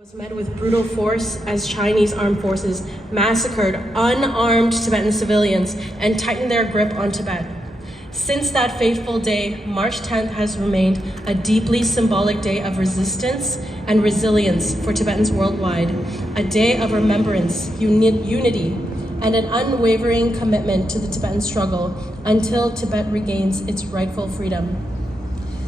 Was met with brutal force as Chinese armed forces massacred unarmed Tibetan civilians and tightened their grip on Tibet. Since that fateful day, March 10th has remained a deeply symbolic day of resistance and resilience for Tibetans worldwide, a day of remembrance, unity, and an unwavering commitment to the Tibetan struggle until Tibet regains its rightful freedom.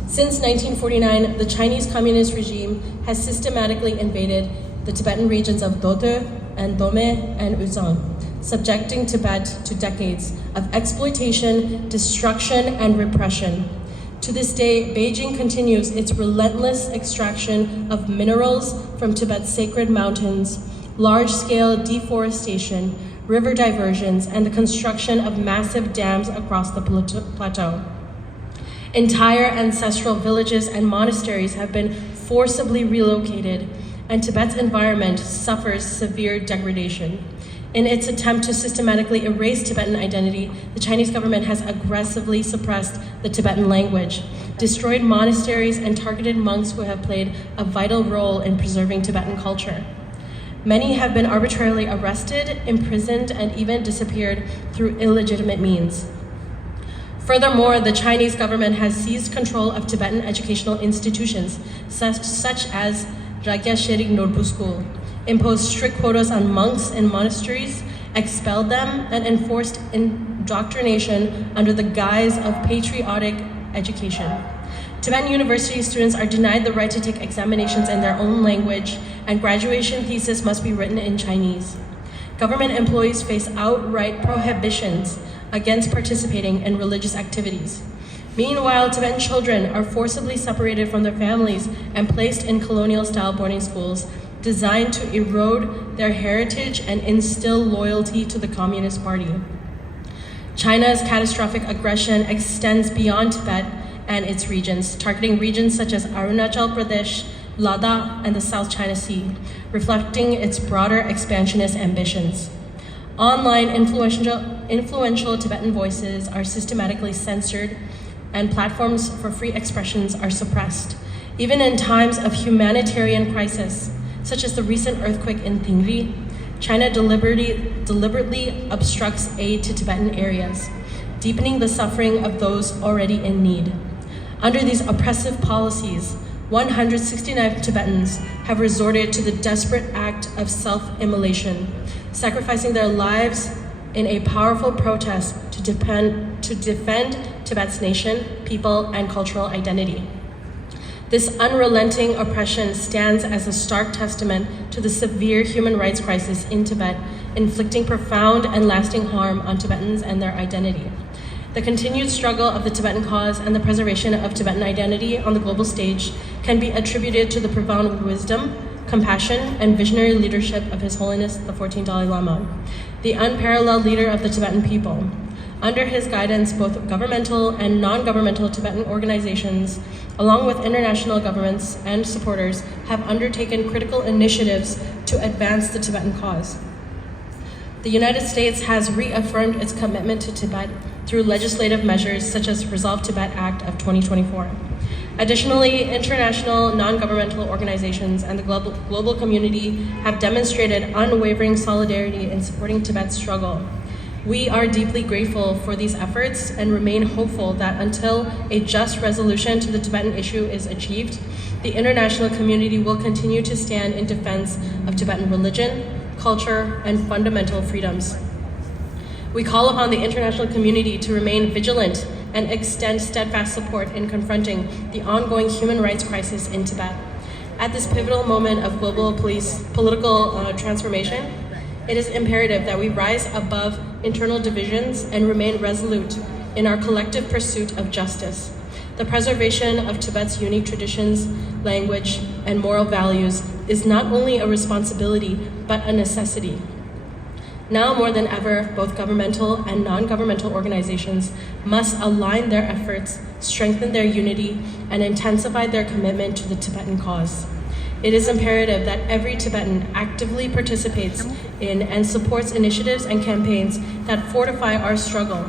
Since 1949, the Chinese Communist regime has systematically invaded the Tibetan regions of Dote and Dome and Uzang, subjecting Tibet to decades of exploitation, destruction, and repression. To this day, Beijing continues its relentless extraction of minerals from Tibet's sacred mountains, large-scale deforestation, river diversions, and the construction of massive dams across the plateau. Entire ancestral villages and monasteries have been forcibly relocated, and Tibet's environment suffers severe degradation. In its attempt to systematically erase Tibetan identity, the Chinese government has aggressively suppressed the Tibetan language, destroyed monasteries, and targeted monks who have played a vital role in preserving Tibetan culture. Many have been arbitrarily arrested, imprisoned, and even disappeared through illegitimate means. Furthermore, the Chinese government has seized control of Tibetan educational institutions, such as Raghya Sherik Norbu School, imposed strict quotas on monks in monasteries, expelled them, and enforced indoctrination under the guise of patriotic education. Tibetan university students are denied the right to take examinations in their own language, and graduation theses must be written in Chinese. Government employees face outright prohibitions against participating in religious activities. Meanwhile, Tibetan children are forcibly separated from their families and placed in colonial-style boarding schools designed to erode their heritage and instill loyalty to the Communist Party. China's catastrophic aggression extends beyond Tibet and its regions, targeting regions such as Arunachal Pradesh, Ladakh, and the South China Sea, reflecting its broader expansionist ambitions. Online influential Tibetan voices are systematically censored, and platforms for free expressions are suppressed. Even in times of humanitarian crisis, such as the recent earthquake in Tingri, China deliberately obstructs aid to Tibetan areas, deepening the suffering of those already in need. Under these oppressive policies, 169 Tibetans have resorted to the desperate act of self-immolation, sacrificing their lives in a powerful protest to defend Tibet's nation, people, and cultural identity. This unrelenting oppression stands as a stark testament to the severe human rights crisis in Tibet, inflicting profound and lasting harm on Tibetans and their identity. The continued struggle of the Tibetan cause and the preservation of Tibetan identity on the global stage can be attributed to the profound wisdom, compassion, and visionary leadership of His Holiness the 14th Dalai Lama, the unparalleled leader of the Tibetan people. Under his guidance, both governmental and non-governmental Tibetan organizations, along with international governments and supporters, have undertaken critical initiatives to advance the Tibetan cause. The United States has reaffirmed its commitment to Tibet through legislative measures such as Resolve Tibet Act of 2024. Additionally, international non-governmental organizations and the global community have demonstrated unwavering solidarity in supporting Tibet's struggle. We are deeply grateful for these efforts and remain hopeful that until a just resolution to the Tibetan issue is achieved, the international community will continue to stand in defense of Tibetan religion, culture, and fundamental freedoms. We call upon the international community to remain vigilant and extend steadfast support in confronting the ongoing human rights crisis in Tibet. At this pivotal moment of global political transformation, it is imperative that we rise above internal divisions and remain resolute in our collective pursuit of justice. The preservation of Tibet's unique traditions, language, and moral values is not only a responsibility, but a necessity. Now more than ever, both governmental and non-governmental organizations must align their efforts, strengthen their unity, and intensify their commitment to the Tibetan cause. It is imperative that every Tibetan actively participates in and supports initiatives and campaigns that fortify our struggle.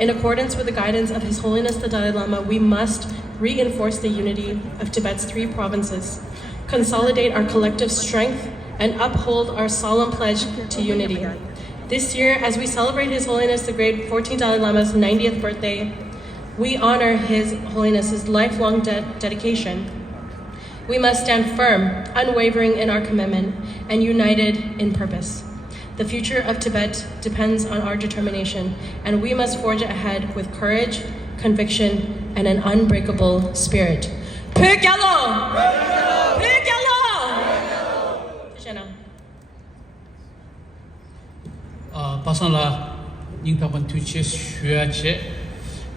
In accordance with the guidance of His Holiness the Dalai Lama, we must reinforce the unity of Tibet's 3 provinces, consolidate our collective strength, and uphold our solemn pledge to unity. This year, as we celebrate His Holiness the Great 14th Dalai Lama's 90th birthday, we honor His Holiness's lifelong dedication. We must stand firm, unwavering in our commitment, and united in purpose. The future of Tibet depends on our determination, and we must forge it ahead with courage, conviction, and an unbreakable spirit. Pekalo! Pekalo! Pasala Yingpapan Tuches Shuache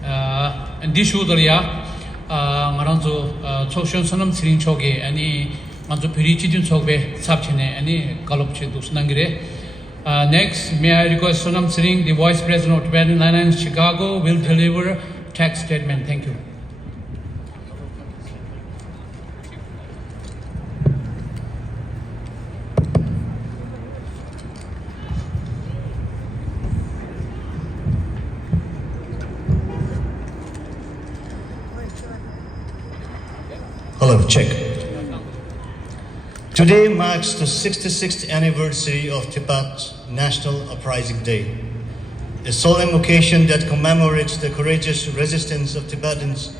and Dishudalia Maranzo Choshan Sonam Sirin Choge, any Manzo Pirichidin Chobe, Sapchine, any Galopchidus Nangre. Next, may I request Sonam Siring, the Vice President of Tibetan Alliance Chicago, will deliver text statement. Thank you. Hello, check. Today marks the 66th anniversary of Tibet's National Uprising Day, a solemn occasion that commemorates the courageous resistance of Tibetans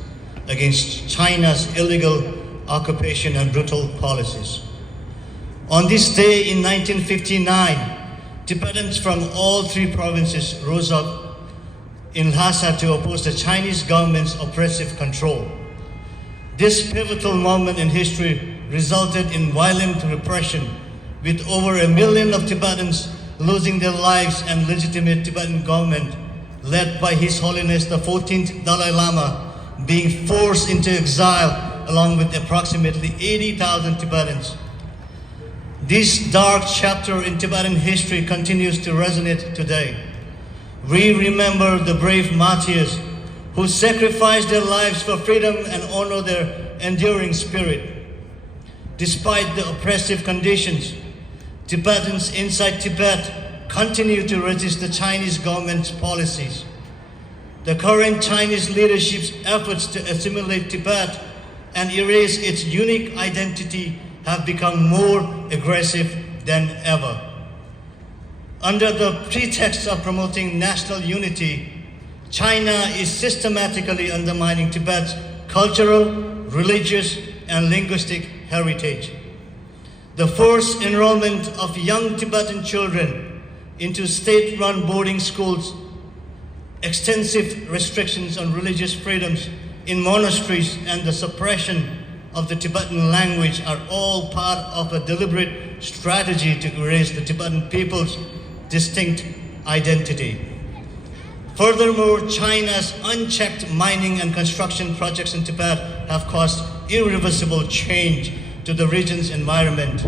against China's illegal occupation and brutal policies. On this day in 1959, Tibetans from all three provinces rose up in Lhasa to oppose the Chinese government's oppressive control. This pivotal moment in history resulted in violent repression, with over 1 million of Tibetans losing their lives and legitimate Tibetan government, led by His Holiness the 14th Dalai Lama, being forced into exile along with approximately 80,000 Tibetans. This dark chapter in Tibetan history continues to resonate today. We remember the brave martyrs who sacrificed their lives for freedom and honor their enduring spirit. Despite the oppressive conditions, Tibetans inside Tibet continue to resist the Chinese government's policies. The current Chinese leadership's efforts to assimilate Tibet and erase its unique identity have become more aggressive than ever. Under the pretext of promoting national unity, China is systematically undermining Tibet's cultural, religious, and linguistic heritage. The forced enrollment of young Tibetan children into state-run boarding schools, extensive restrictions on religious freedoms in monasteries, and the suppression of the Tibetan language are all part of a deliberate strategy to erase the Tibetan people's distinct identity. Furthermore, China's unchecked mining and construction projects in Tibet have caused irreversible change to the region's environment.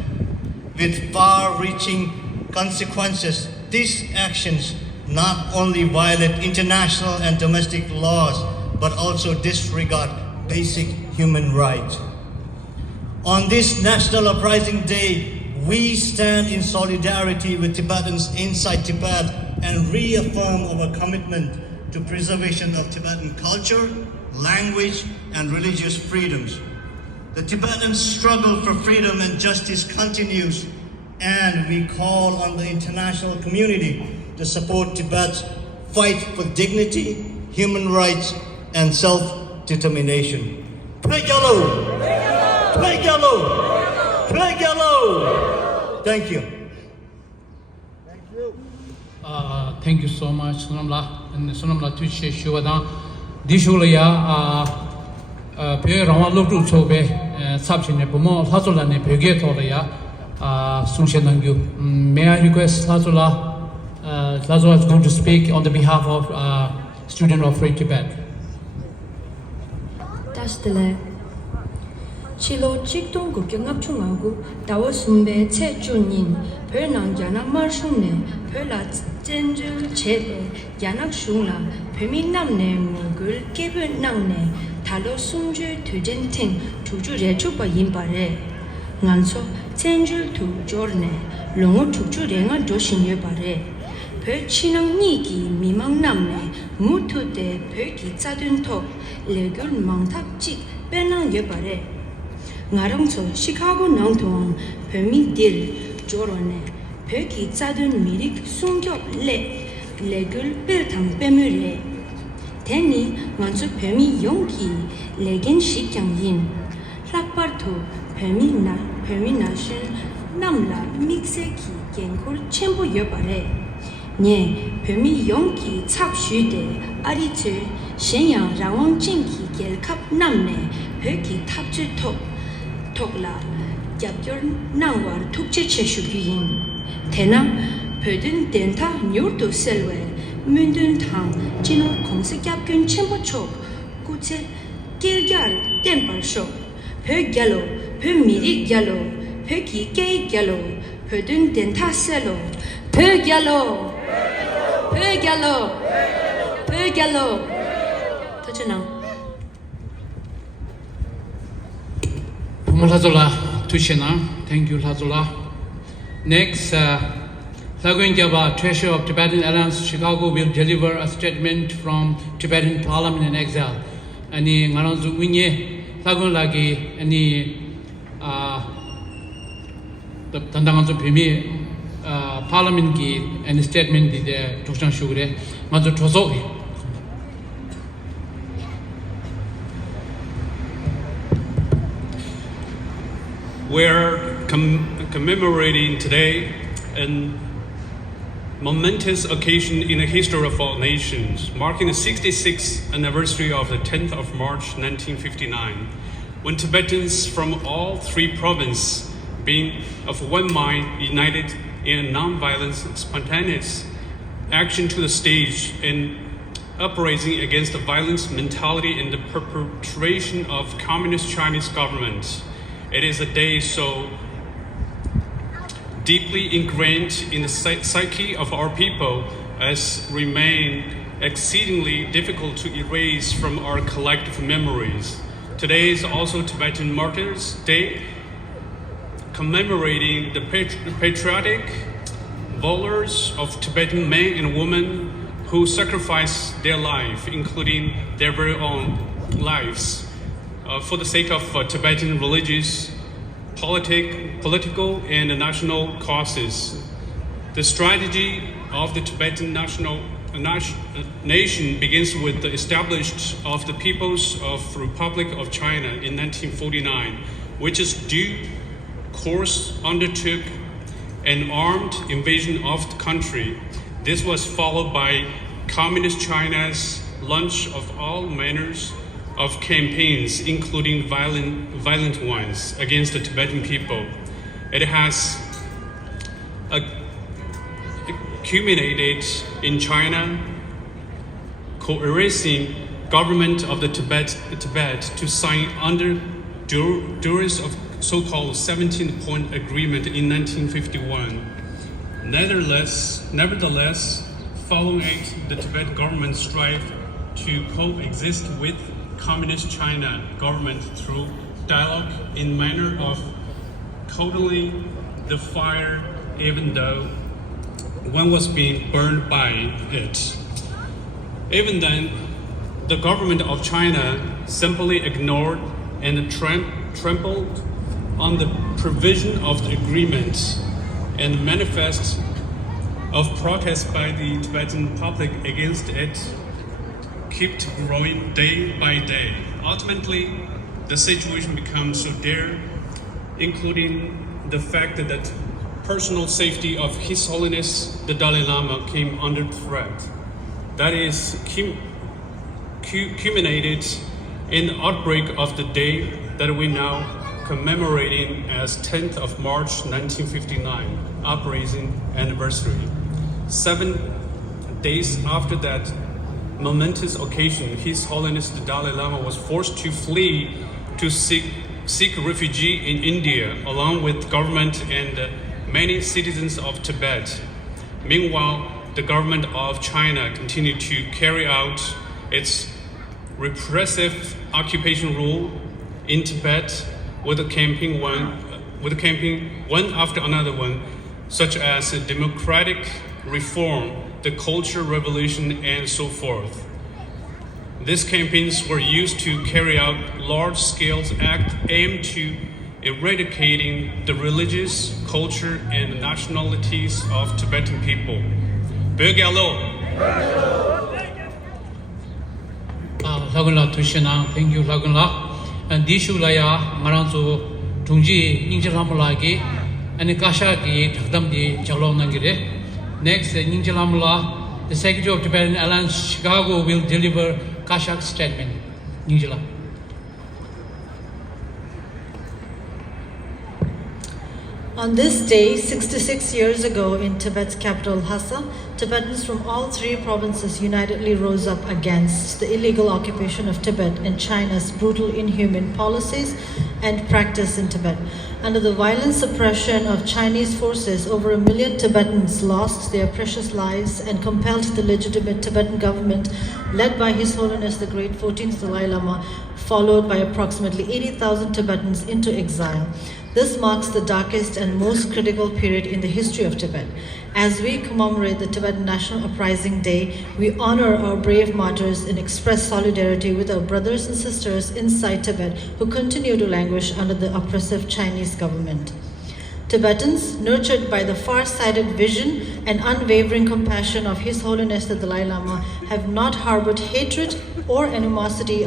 With far-reaching consequences, these actions not only violate international and domestic laws, but also disregard basic human rights. On this National Uprising Day, we stand in solidarity with Tibetans inside Tibet and reaffirm our commitment to preservation of Tibetan culture, language, and religious freedoms. The Tibetan struggle for freedom and justice continues, and we call on the international community to support Tibet's fight for dignity, human rights, and self-determination. Pleg yellow! Pleg yellow! Pleg yellow! Thank you. Thank you so much, Sonamla. And Sonamla Tuche Shuada. Dishulaya, Pe Ramalu Chobe, Sapchine Pomo, Hazulane, Pegetolaya, Sunshanangu. May I request Lazula? Lazula is going to speak on the behalf of students of Free Tibet. That's the lab. Chilo Chikton Gukangap Chungagu, Dawa Sumbe, Che Junin, Pernang Yanak Marshune, Perla Genjul Chebe, Yanak Shula, Peminamne, Mugul, Gibbon Nangne, Talo Sunju to Genting, Tuju Rechupa Yimbare. Nanso, Genjul to Jorne, Longo Tuju Renga Doshin Yebare. Perchinang Niki, Mimang Namne, Mutu de Perki Tzadun Top, Legul Mangtap Chik, Benang Yebare. ngarongso Chicago nangtong pemi dil jorone peki tsadun mirik sungyop legul pertang pemure teni ngansu pemi yongki legen shikyang yin lakparto pemi nation namla mikseki genkor chenpo yobare nye pemi yongki chap shude aritu shenyang rawang jingki gelkap namne peki tapchu tokla yapyor nangwar tukche cheshugyin tena pödün denta nyordo selwe mündün tang jinor kongsik yapgün chenpo chok kuche gelgyar tenpar shok pö gyalo pö miri gyalo pö ki kei gyalo pödün denta selo pö gyalo 터치나 Lazola Tushina, thank you Lazola. Next, Lagoin Gyaba, Treasurer of Tibetan Alliance Chicago, will deliver a statement from Tibetan Parliament in exile. Ani Ngaranzu Winye, Lagoin Lagi, any the Tandanganzu Pimi Parliament ki and statement the Tukshan Shugre, Mazu Tozogi. We're commemorating today a momentous occasion in the history of all nations, marking the 66th anniversary of the 10th of March 1959, when Tibetans from all three provinces, being of one mind, united in a non-violent, spontaneous action to the stage in uprising against the violence mentality and the perpetration of communist Chinese government. It is a day so deeply ingrained in the psyche of our people as remain exceedingly difficult to erase from our collective memories. Today is also Tibetan Martyrs' Day, commemorating the patriotic valors of Tibetan men and women who sacrificed their life, including their very own lives, for the sake of Tibetan religious, political, and national causes. The strategy of the Tibetan nation begins with the establishment of the People's of Republic of China in 1949, which is due course undertook an armed invasion of the country. This was followed by Communist China's launch of all manners of campaigns, including violent ones, against the Tibetan people. It has accumulated in China, coercing government of the Tibet to sign under duress of so-called 17-point agreement in 1951. Nevertheless, following it, the Tibet government strived to coexist with Communist China government through dialogue in manner of coddling the fire, even though one was being burned by it. Even then, the government of China simply ignored and trampled on the provision of the agreement, and manifest of protest by the Tibetan public against it kept growing day by day. Ultimately, the situation becomes so dire, including the fact that personal safety of His Holiness the Dalai Lama came under threat. That is culminated in the outbreak of the day that we now commemorating as 10th of March 1959, Uprising anniversary. 7 days after that momentous occasion, His Holiness the Dalai Lama was forced to flee to seek refuge in India, along with government and many citizens of Tibet. Meanwhile, the government of China continued to carry out its repressive occupation rule in Tibet with a campaign one after another one, such as democratic reform, the culture revolution, and so forth. These campaigns were used to carry out large-scale acts aimed to eradicating the religious, culture, and nationalities of Tibetan people. Begalo. Lagula Tushina, thank you, Lagula. And Dishulaya, Maranzo, Tunji, Ninjalamulagi, and Kashaki, Takdamdi, Jalonangire. Next, Ninjalamula, the Secretary of Tibetan Alliance Chicago, will deliver Kashak statement. Ninjala. On this day, 66 years ago in Tibet's capital Lhasa, Tibetans from all three provinces unitedly rose up against the illegal occupation of Tibet and China's brutal, inhuman policies and practice in Tibet. Under the violent suppression of Chinese forces, over 1 million Tibetans lost their precious lives and compelled the legitimate Tibetan government, led by His Holiness the Great 14th Dalai Lama, followed by approximately 80,000 Tibetans, into exile. This marks the darkest and most critical period in the history of Tibet. As we commemorate the Tibetan National Uprising Day, we honor our brave martyrs and express solidarity with our brothers and sisters inside Tibet who continue to languish under the oppressive Chinese government. Tibetans, nurtured by the far-sighted vision and unwavering compassion of His Holiness the Dalai Lama, have not harbored hatred or animosity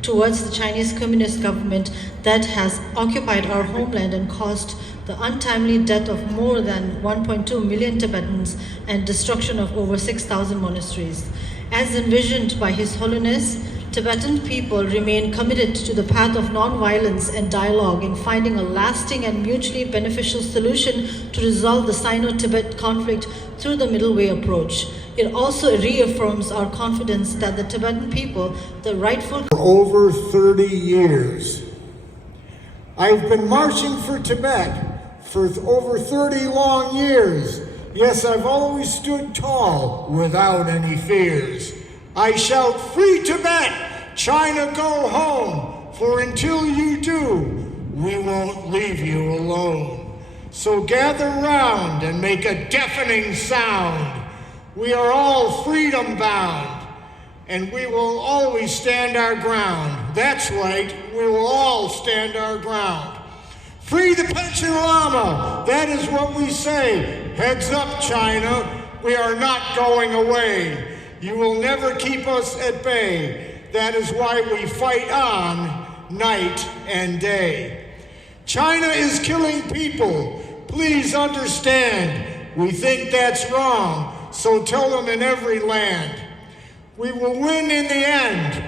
towards the Chinese Communist government that has occupied our homeland and caused the untimely death of more than 1.2 million Tibetans and destruction of over 6,000 monasteries. As envisioned by His Holiness, Tibetan people remain committed to the path of non-violence and dialogue in finding a lasting and mutually beneficial solution to resolve the Sino-Tibet conflict through the middle way approach. It also reaffirms our confidence that the Tibetan people, the rightful... For over 30 years, I've been marching for Tibet for over 30 long years. Yes, I've always stood tall without any fears. I shout, "Free Tibet! China, go home! For until you do, we won't leave you alone." So gather round and make a deafening sound. We are all freedom bound, and we will always stand our ground. That's right, we will all stand our ground. Free the Panchen Lama, that is what we say. Heads up, China, we are not going away. You will never keep us at bay. That is why we fight on night and day. China is killing people. Please understand, we think that's wrong, so tell them in every land. We will win in the end.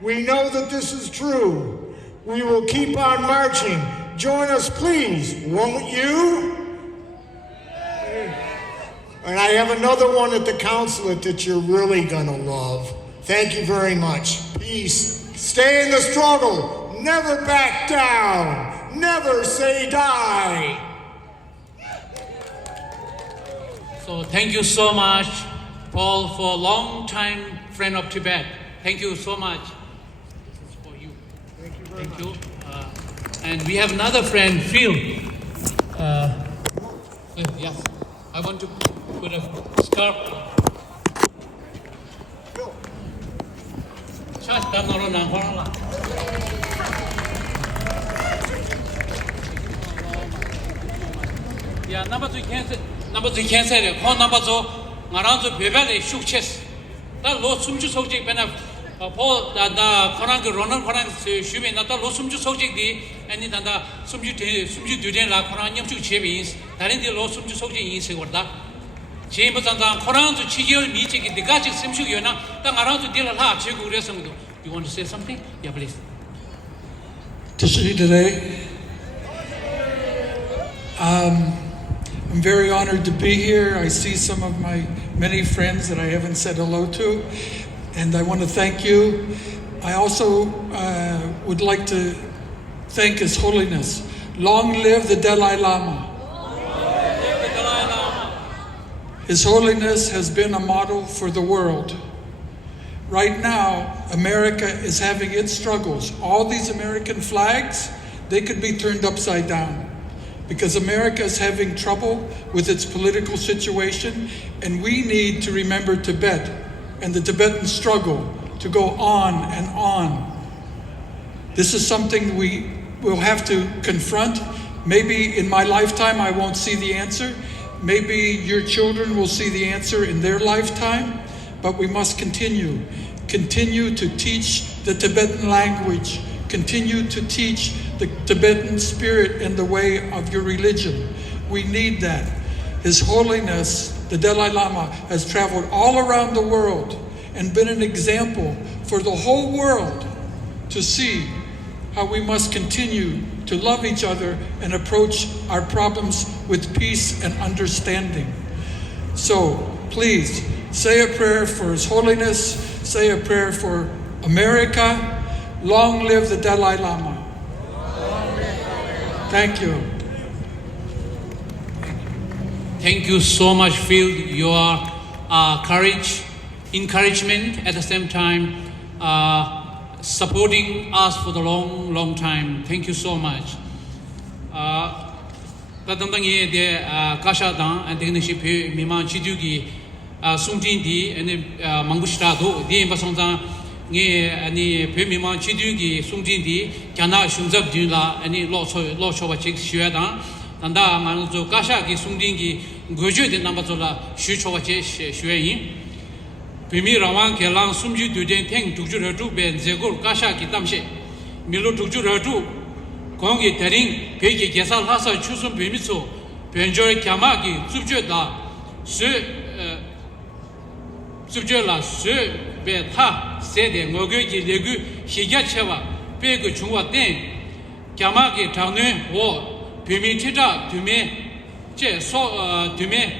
We know that this is true. We will keep on marching. Join us, please, won't you? And I have another one at the consulate that you're really gonna love. Thank you very much. Peace. Stay in the struggle. Never back down. Never say die. So thank you so much, Paul, for a long time friend of Tibet. Thank you so much. This is for you. Thank you. And we have another friend, Phil. Yes, I want to put a scarf. Yeah, number two cancer. Call number two. Ngaranzo bebele shukches. That low sumju subject benef. Paul da Koran Ronan Koran Shumi Nata low sumju subject di and it anda sumju duden la Koran yamchu chebis. That in the low sumju subject in Sigurda. Chambers and Koran to Chigil meeting the Gajik Simshu Yona. Then around to deal a lot. You want to say something? Yeah, please. To see today. I'm very honored to be here. I see some of my many friends that I haven't said hello to, and I want to thank you. I also would like to thank His Holiness. Long live the Dalai Lama. His Holiness has been a model for the world. Right now, America is having its struggles. All these American flags, they could be turned upside down because America is having trouble with its political situation, and we need to remember Tibet and the Tibetan struggle to go on and on. This is something we we'll have to confront. Maybe in my lifetime I won't see the answer. Maybe your children will see the answer in their lifetime. But we must continue to teach the Tibetan language, continue to teach the Tibetan spirit and the way of your religion. We need that. His Holiness, the Dalai Lama, has traveled all around the world and been an example for the whole world to see how we must continue to love each other and approach our problems with peace and understanding. So please say a prayer for His Holiness, say a prayer for America. Long live the Dalai Lama. Thank you. Thank you so much, Phil. Your courage, encouragement, at the same time, supporting us for the long time. Thank you so much. Tadamdangi de kasha dan and technician pe mima chidugi sungtin di and mangushta do di basonza nge ani pe mima chidugi sungtin di kana shumzab dula ani lo cho ba chik shua dan tanda manzo kasha ki sungtin gi gojo de namba zola shu cho ba che shua yin Pimi Rawan Kelang Sumju Duden Teng Tukju Ratu Ben Zegul Kasha Ki Tamshe Milu Tukju Ratu Kongi Tering Peki Gesal Hasa Chusum Pimitso Penjoy Kamaki Subjo Da Subjo La Su Be Tha Sede Ngoge Ki Legu Higa Chewa Pegu Chungwa Ten Kamaki Tangnu Wo Pimi Tita Tume Che Tume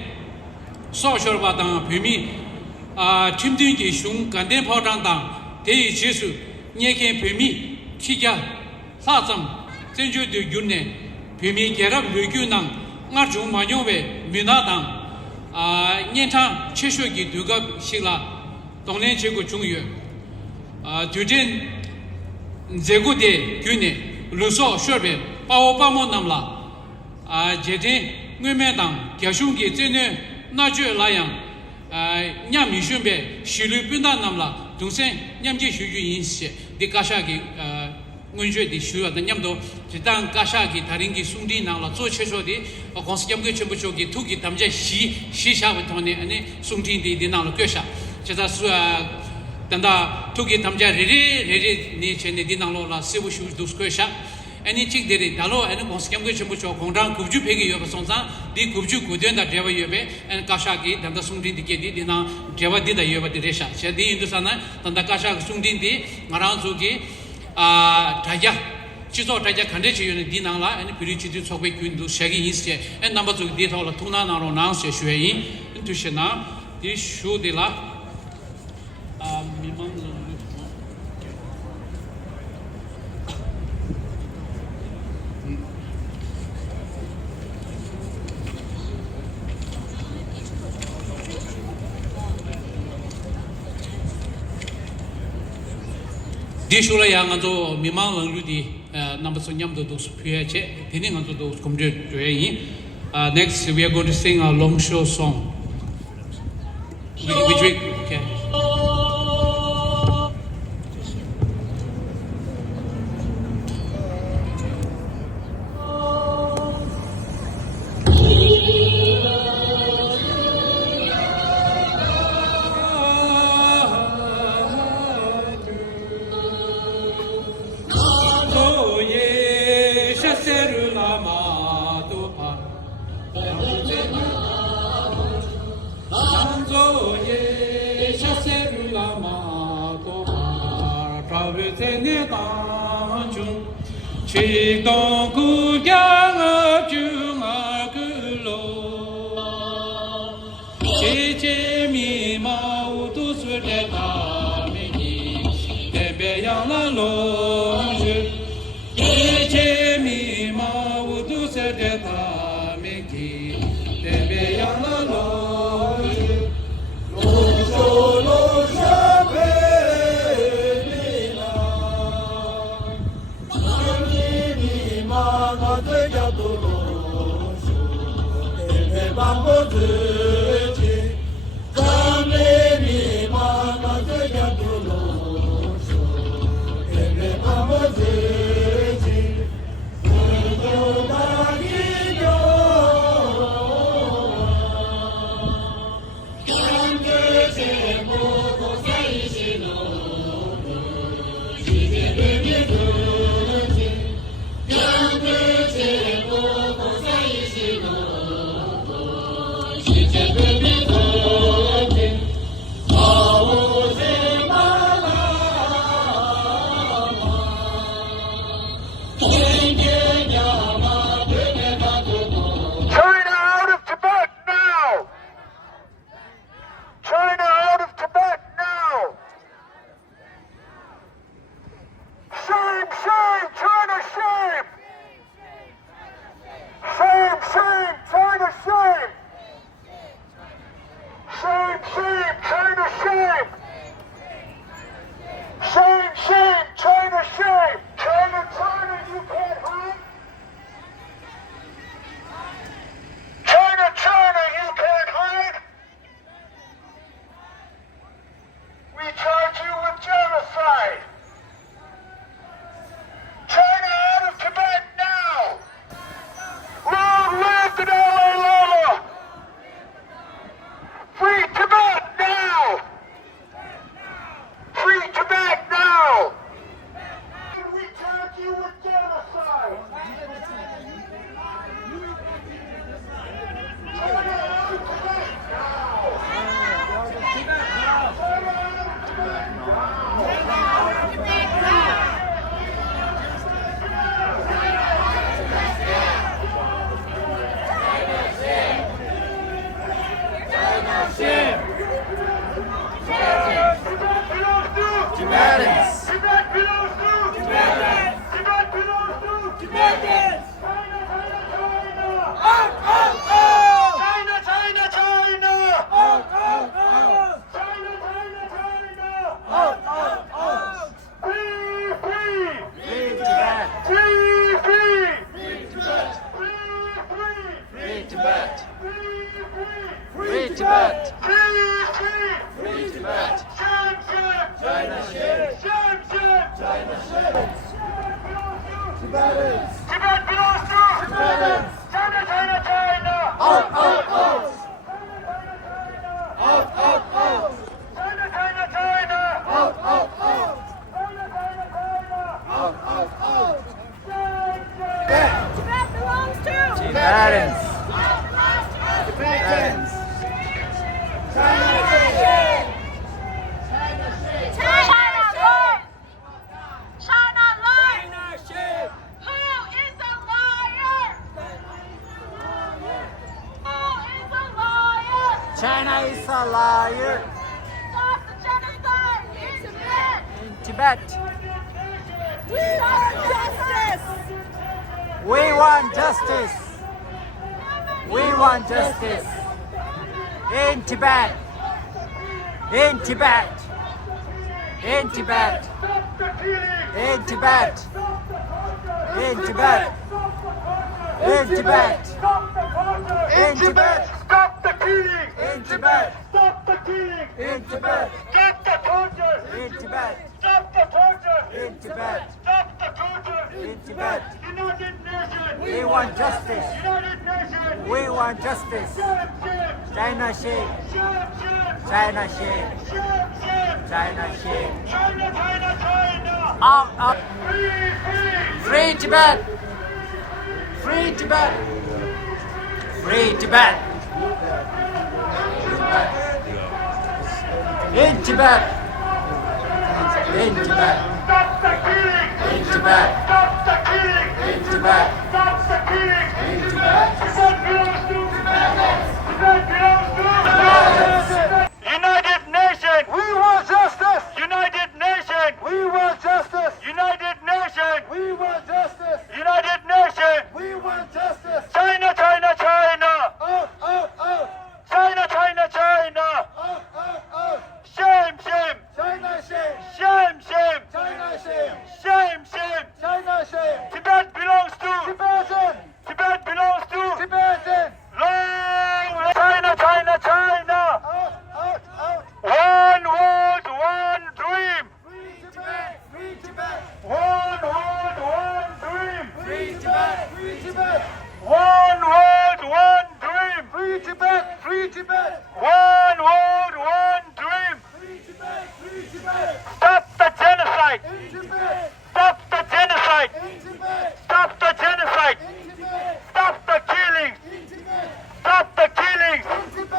So Shorba Tang Pimi Timdingi Shung Ganden Podang Dang, Dei Jesu, Niaken Pemi, Tiga, Satsam, Zenju de Yune, Pemi Gerab Lugunang, Narjung Manyowe, Minadang, Nientang, Cheshogi Dugab Shila, Donglen Chego Chungyu, Duden Zegu de Gune, Luso Sherbe, Pao Pamo Namla, Jedin, Numedang, Gyashungi Zene, Naju Layang. Nyam Yishunbe, Shilu Punda Namla, Dungsen, Nyamji Shuju Yinsi, the Kashaki, Munju, the Shua, the Nyamdo, Titan Kashaki, Taringi Sundi Nala, So Cheshodi, or Constiamke Chembuchoki, Tuki Tamja, she Shabatoni, and Sumti di Nala Kusha. Chetasua Tanda, Tuki Tamja, ready, Niche and the Dinalola, Sibu Shoes, Duskusha. Any chick did it, Dalo and Constiamke Chembucho, Kondang, Kubju Pegi Yobasonza, the Kubju Kudun that Java Yobe, and Kashaki, Tanda Sumdi di Kedi, Dina, Java did the Yoba de Resha. Shadi Indusana, Tanda Kasha Sumdi, Maranzuki, Taya, Chizo Taya Kandechi, Dinala, and Purichi to Sobek into Shaggy East, and number two did all the Tuna Naro Nance, Shui, into Shana, this shoe de la Dishula yang anzo mimang langlu di number sonyam do dos pyeche tining anzo dos komde joyi. Next we are going to sing a long show song. Which we okay. China out of Tibet now! China out of Tibet now! Shame, shame, China, shame! Shame, shame, China, shame! Shame, shame, China, shame! Shame, shame, China, shame! China, China, you can't hide! China, China, you can't hide! We charge you with genocide! China out of Tibet now! Long live the Dalai Lama! Free Tibet now! Free Tibet now! We charge you with genocide! China out of Tibet now! Tibetans! Tibet belongs to Tibetans! Tibet belongs to Tibetans! China, China, China! Out, out, out! China, China, China! Out, out, out! China, China, China! Out, out, out! Free, free! Free Tibet! Free, free! Free Tibet! Free, free! Free Tibet! Free, free! Free Tibet! Free, free! Free Tibet! Shame, shame! China shame! Shame, shame! China shame! Tibet belongs to Tibetans! Tibet belongs to Tibetans! China, China, China! Out, out, out! China, China, China! Out, out, out! China, China, China! Out, out, out! China, China, China! Out, out, out! Shame, shame! Tibet! Tibet belongs to Tibetans! Tibetans! China shame! China lies! China lies! China shame! Who is a liar? Who is a liar? China is a liar! Stop the genocide in Tibet! In Tibet! We want justice! We want justice! We want justice! In Tibet! In Tibet! In Tibet! Stop the killing! In Tibet! In Tibet! In Tibet! Stop the torture! In Tibet! Stop the killing! In Tibet! Stop the killing! In Tibet! Stop the torture! In Tibet! Stop the torture! In Tibet! Stop the torture! In Tibet! United Nations! We want justice! United Nations! We want justice! Shame, shame! China shame! Shame, shame! China shame! Shame, shame! China shame! China, China, China! Out, out! Free, free! Free Tibet! Free Tibet! Free Tibet! In Tibet! In Tibet! Stop the killing! In Tibet! Stop the killing! In Tibet! Stop the killing! In Tibet! Tibet belongs to Tibet belongs to United Nations! We want justice! United Nations! We want justice! United Nations! We want justice! United Nations! We want justice! China, China, China! Out, out, out! China, China, China! Out, out, out! Shame, shame! China shame! Shame, shame! China shame! Shame, shame! China shame! Tibet belongs to Tibetan! Tibet belongs to Tibetan! Long live China, China, China! Out, out, out! One world, one dream! Free Tibet! Free Tibet! One world, one dream! Free Tibet! Free Tibet! One world, one dream! Free Tibet! Free Tibet! One world, one dream! Free Tibet! Free Tibet! Stop the genocide! In Tibet! Stop the genocide! In Tibet! Stop the genocide! In Tibet! Stop the killings! In Tibet! Stop the killings! In Tibet!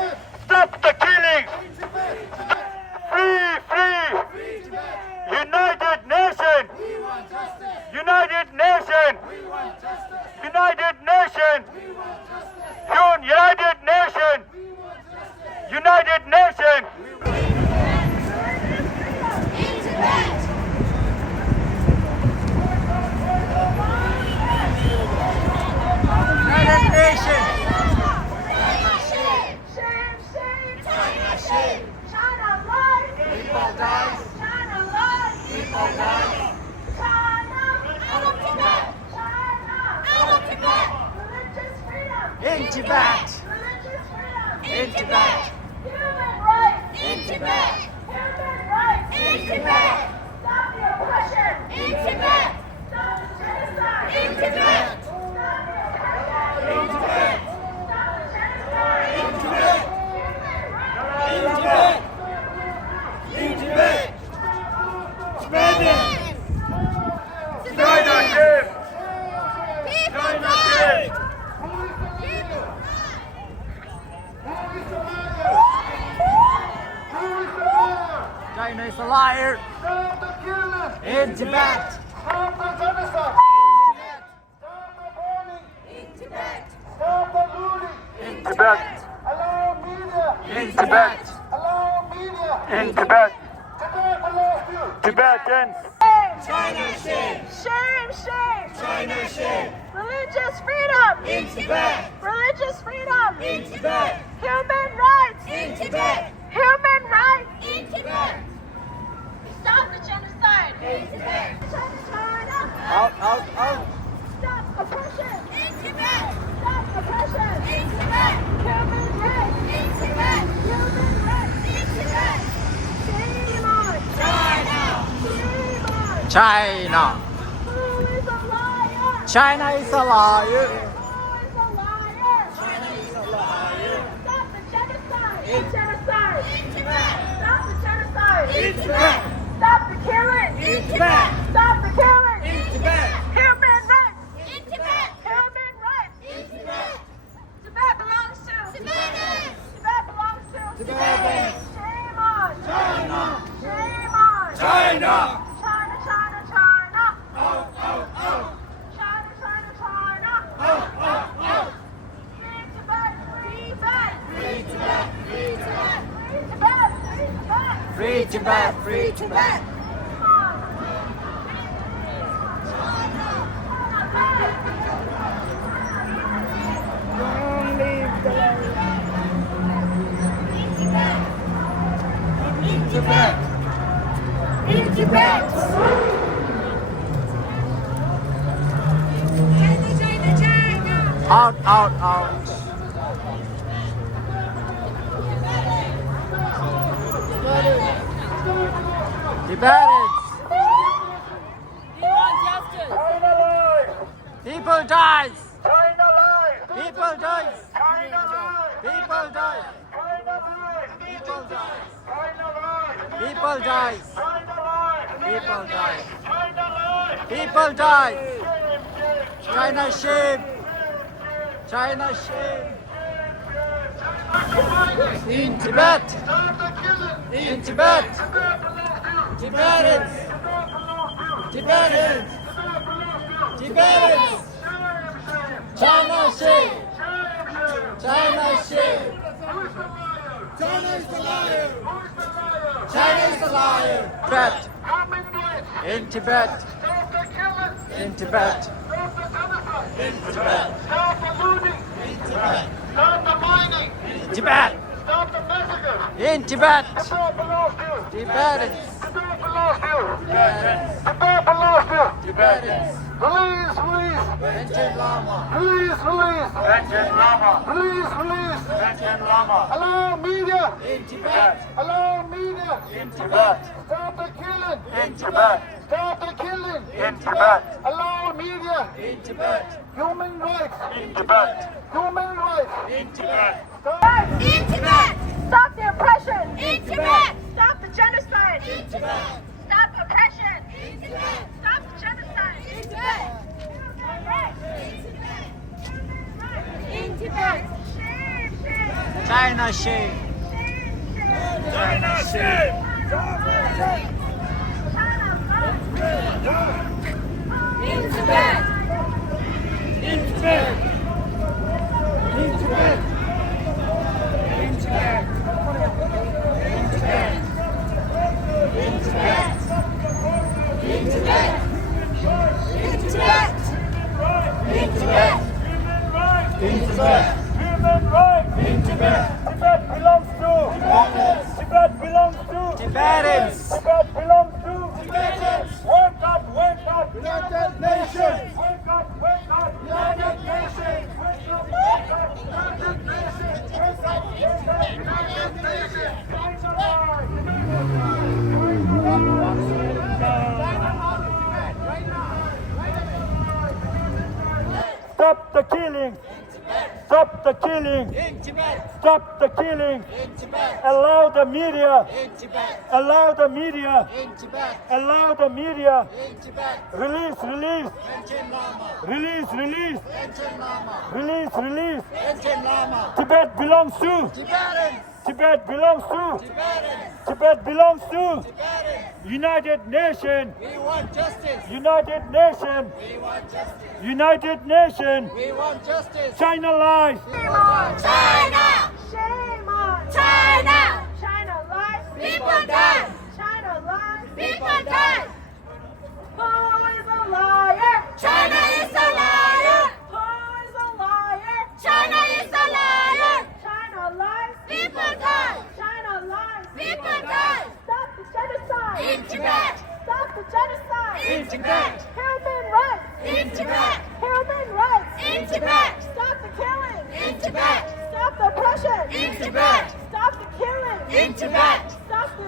United Nations. United Nations. China lies! People die. China lies! People die. China! Out of Tibet! China! Out of Tibet! Religious freedom! In Tibet. Religious freedom! In Tibet. Human rights! In Tibet! Human rights! In Tibet! Stop the oppression! In Tibet! Stop the genocide! In Tibet! Stop the oppression! In Tibet! Stop the genocide! In Tibet! Human rights! In Tibet. In Tibet. Tibet. China shame. China shame. China is a liar. In Tibet. Stop the genocide! Stop the bombing! In Tibet! Stop the looting! In Tibet. Allow media! In Tibet. Allow media! In Tibet. Tibet belongs to you! Tibetans. China shame! Shame, shame! China shame. Religious freedom! In Tibet. Religious freedom! In Tibet. Human rights! In Tibet. Human rights! In Tibet! Stop the genocide! In Tibet. China! Out, out, out. Stop oppression! In Tibet. Stop oppression! In Tibet. Human rights! In Tibet. Human rights! In Tibet. Shame on! China. Shame on! China. Who is a liar? China is a liar. Who is a liar? China is a liar. Stop the genocide! In Genocide! In Tibet. Stop the genocide! In Tibet. Stop the killing! In Tibet. Stop the killing! In Tibet. Human rights! In Tibet. Human rights! In Tibet. Tibet belongs to Tibetans. Tibet belongs to Tibetans. Shame on! China. Shame on! China. China, China, China! Out, out, out. China, China, China! Out, out, out. Free Tibet! Free Tibet! Free Tibet. Free Tibet. Free Tibet! Free Tibet! Free Tibet. Free Tibet. Long live the In Tibet. In Tibet! China, China! Out, out, out. Tibetans. We want justice! China lies! People dies. China lies! People dies. China lies! People dies. China lies! People dies. China lies! People dies. China lies! People dies. China lies! People dies. Shame, shame, China shame. China shame. In Tibet. Stop the killing! In Tibet. Tibet belongs to you! Tibetans. Tibet belongs to you! Tibetans. Tibet belongs to you! Tibetans. Shame, shame! China shame. Shame, shame! China shame. Who's the liar? China is Who's the liar? a liar. China is a liar. Tibet. Human rights! In Tibet. Stop the killing! In Tibet. Stop the genocide! In Tibet. Stop the looting! In Tibet. Stop the mining! In Tibet. Stop the massacre! In Tibet. Tibet belongs to you! Tibetans. Tibet belongs to you! Tibetans. Tibet belongs to you! Tibetans. Release, release! Panchen Lama. Release, release! Panchen Lama. Release, release! Panchen Lama. Allow media! In Tibet. Allow media! In Tibet. Stop the killing! In Tibet. Stop the killing! In Tibet. Allow media! In Tibet. Human rights! In Tibet. Human rights! In Tibet. Stop! In Tibet! Stop the oppression! In Tibet. Stop the genocide! In Tibet. Stop oppression! In Tibet. Stop the genocide! In Tibet! In Tibet! Shame, shame! China shame. China shame. In Tibet! In Tibet. In Tibet. In Tibet. the killing. In Tibet. Stop the killing. In Tibet. Allow the media. In Tibet. Allow the media. In Tibet. Allow the media. In Tibet. Release, release. Panchen Lama. Release, release. Panchen Lama. Release, release. Panchen Lama. Tibet belongs to. Tibetans. Tibet belongs to. Tibetans. Tibet belongs to. Tibetans. United Nation. We want justice. United Nation. We want justice. United Nation. We want justice. China lies. Shame on China! Shame on China! China lies, people die! China lies, people die! Who is a liar? China is a liar! Who is a liar? China is a liar! China lies, people die! China lies, people die! Stop the genocide! In Tibet! Stop the genocide! In Tibet! Human rights! In Tibet! Human rights! In Tibet! Stop the killing! In Tibet! Stop the oppression! In Tibet! Stop the killing! In Tibet! Stop the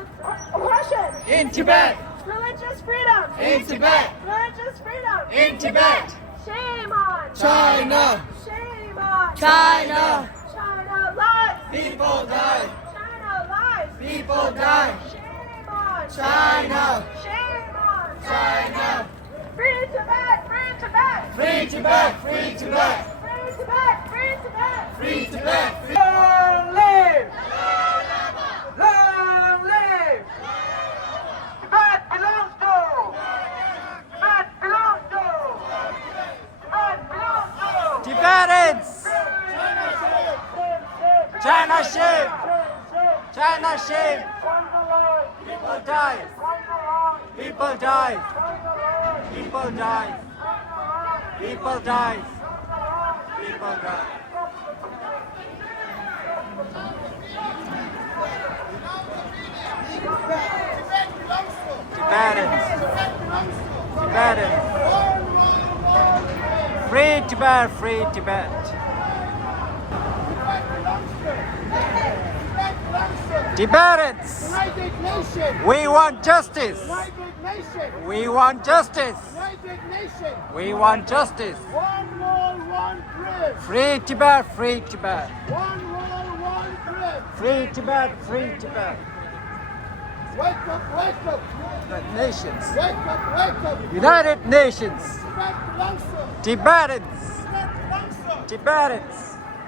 oppression! In Tibet. Religious freedom! In Tibet. Religious freedom! In Tibet. Shame on China. Shame on China. China lies! People die. China lies! People die. Shame on China. Shame on China. Free Tibet! Free Tibet! Free Tibet. Free Tibet. Free Tibet! Free Tibet! Free Tibet. Long live! Long live! Tibet belongs to! Tibet belongs to! Tibet belongs to! Tibetans. China shame. China shame. People die. People die. People die. People die. People die. Tibetans. Tibetans. Free Tibet, free Tibet. Tibetans. United Nations! We want justice. United Nations! We want justice. United Nations! We want justice. One world, one dream! Free Tibet, free Tibet. One world, one dream! Free Tibet, free Tibet. Wake up, wake up! The nations. Wake up, wake up! United Nations. Tibet belongs to! Tibetans. Tibet belongs to! Tibetans.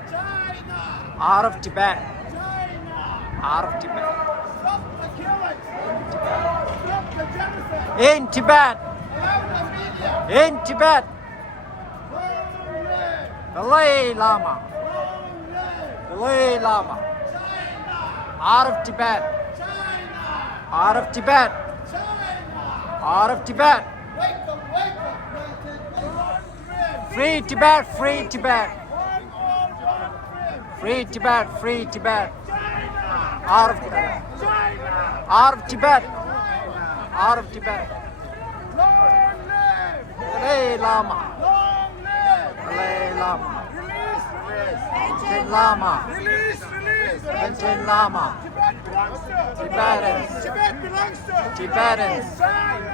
China! Out of Tibet. China! Out of Tibet. Stop the killing! Stop the genocide! In Tibet. Allow the media! In Tibet. Long live! Dalai Lama. Long live! Dalai Lama. China! Out of Tibet. China! Out of Tibet. China! Out of Tibet. Wake up, wake up! One dream! Free Tibet, free Tibet. One world, one dream! Free Tibet, free Tibet. China! Out of Tibet. China! Out of Tibet. China! Out of Tibet. Long live! Dalai Lama. Long live! Dalai Lama. Release, release! Panchen Lama. Release, release! Panchen Lama. Tibet belongs to! Tibetans. Tibet belongs to! Tibetans. China!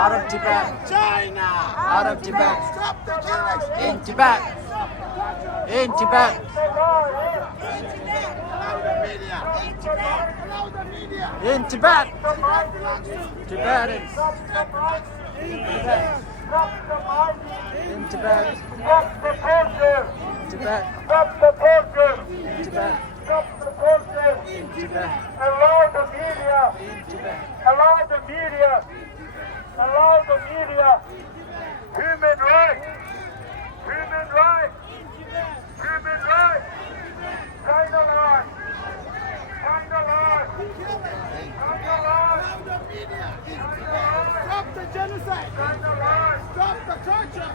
Out of Tibet. China! Out of Tibet. Stop the killings! In Tibet. In Tibet. Allow the media! Allow the media! In Tibet. Tibet belongs to! Tibetans. In Tibet! In Tibet. Stop the torture! Tibet. Stop the torture! Tibet. Stop the torture! In Tibet. Allow the media! In Tibet. Allow the media! Allow the media! Human rights! Human rights! Human rights! China lies! China lies! China lies! Stop the genocide! China lies! Stop the torture!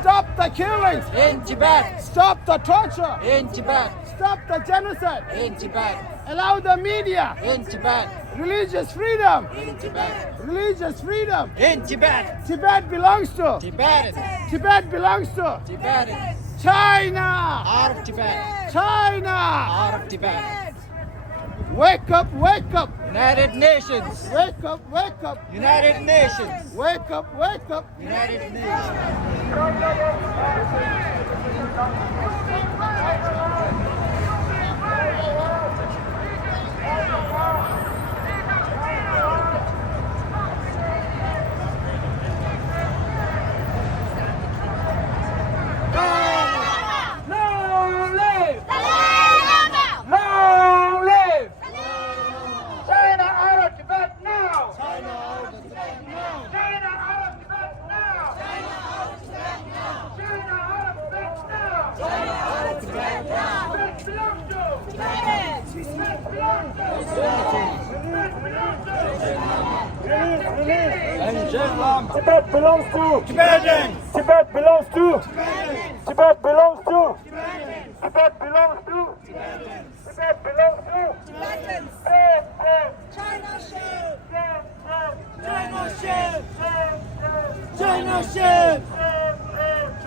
Stop the killings! In Tibet. Stop the torture! In Tibet. Stop the genocide! In Tibet. Allow the media! In Tibet. Religious freedom! In Tibet. Religious freedom! In Tibet. Tibet belongs to! Tibetans. Tibet belongs to! Tibetans. China! Out of Tibet. China! Out of Tibet. Wake up, wake up. United Nations. Wake up, wake up. United Nations. Wake up, wake up. United Nations. Long live! Long live! China out of Tibet now! China out of Tibet now! China out of Tibet now! China out of Tibet now! China out of Tibet now! China out of Tibet now! Tibet belongs to! Tibet belongs to! Tibet belongs to! Tibet belongs to! Tibetans! Tibet belongs to! Tibet belongs to! Tibet belongs to! Tibet belongs to! Tibetans! China shame! China shame! China shame!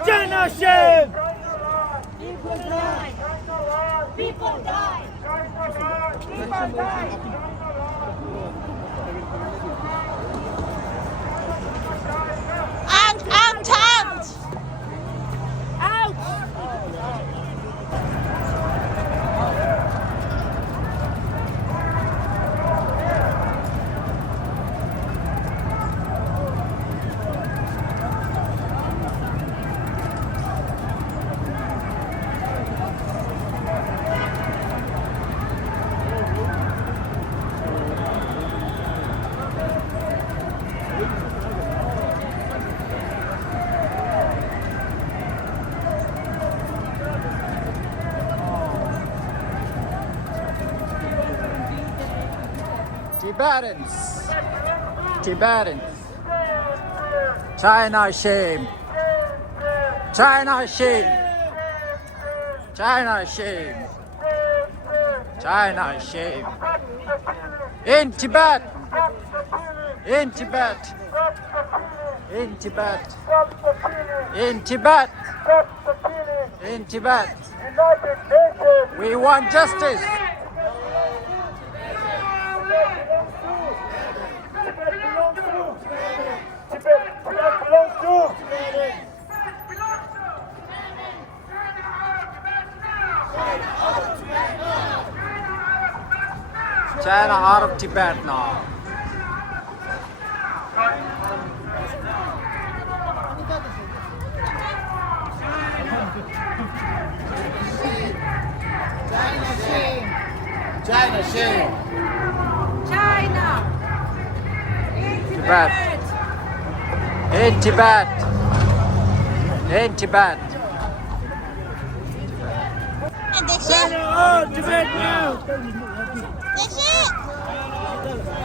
China shame! People die! People die! People die! Out! Out! Out! Out! Tibetans. Tibetans. China shame. China shame. China shame. China shame. In Tibet. In Tibet. In Tibet. In Tibet. In Tibet. We want justice. China out of Tibet now. China shame! China! Tibet. In Tibet. In Tibet. And that's it. Oh, Tibet now! That's it. That's it.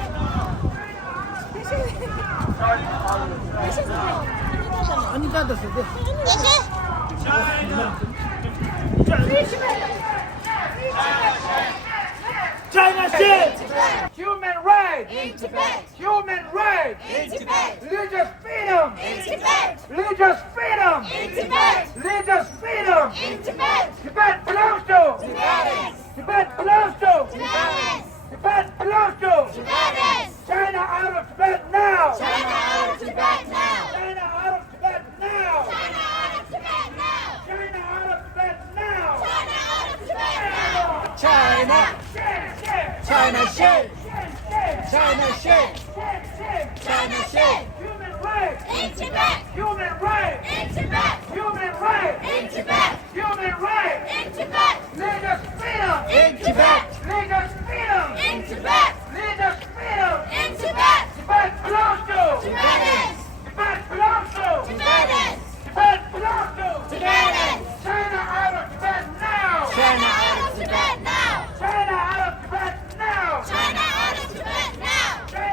China shame! Human rights! In Tibet. Human rights! In Tibet. Religious freedom! In Tibet. Religious freedom! In Tibet. Religious freedom! In Tibet. Tibet belongs to! Tibetans. Tibet belongs to! Tibetans. Tibet belongs to! Tibetans. China out of Tibet now! China out of Tibet now. China out of Tibet now! China out of Tibet now. China out of Tibet now! China out of Tibet now. China. China shame. China shame. China shame. Human rights! In Tibet. Human rights! In Tibet. Human rights! In Tibet. Human rights! In Tibet. Religious freedom! In Tibet. Religious freedom! In Tibet. Religious freedom! In Tibet. Tibet belongs to! Tibetans. Tibet belongs to! Tibetans. Tibet belongs to! Tibetans. China out of Tibet now! China out of Tibet now. China out of Tibet now! China out of Tibet now. China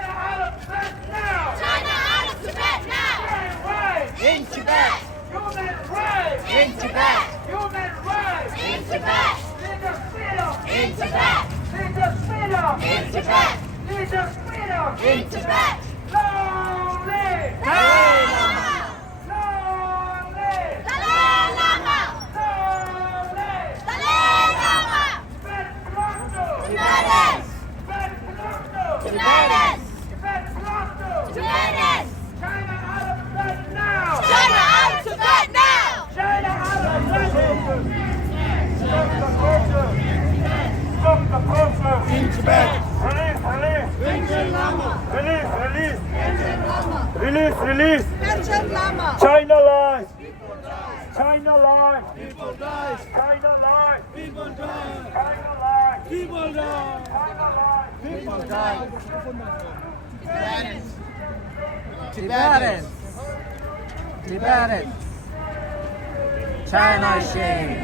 out of Tibet now! China out of Tibet now. Human rights! In Tibet. Human rights! In Tibet. Human rights! In Tibet. Religious freedom! In Tibet. Religious freedom! In Tibet. Religious freedom! In Tibet. Long live! Dalai Lama. Long live! Dalai Lama. Long live! Dalai Lama. Tibet belongs to! Tibetans. Release. China lies. China lies. People die. China lies. People die. China lies. People die. China lies. People die. Tibetans. Tibetans. China shame.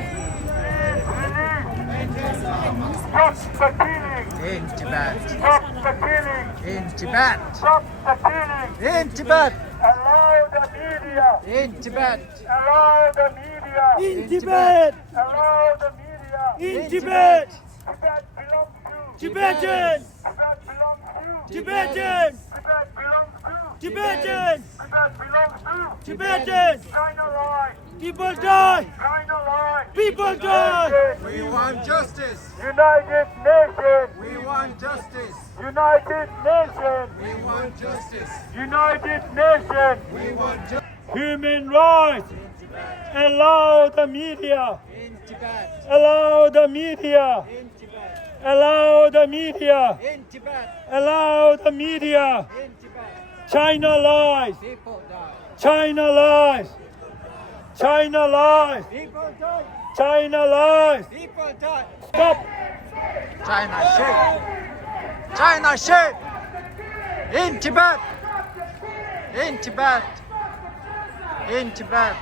Stop the killing. In Tibet. Stop the killing. In Tibet. Stop the killing. In Tibet. Allow the media. In Tibet. Allow the media. In Tibet. Allow the media. In Tibet. Tibet belongs to Tibetans. Tibet belongs to Tibetans. Tibet belongs to Tibetans. Tibet belongs to Tibetans. China lies. People die. China lies. People die. We want justice. United Nations. We want justice. United Nations. We want justice. United Nations. We want justice. Human rights. Allow the media. In Tibet. Allow the media. In Tibet. Allow the media. In Tibet. Allow the media. In Tibet. China lies. People die. China lies. China lies. People die. China lies. People die. Stop. China shame. China shame. In Tibet. In Tibet. In Tibet.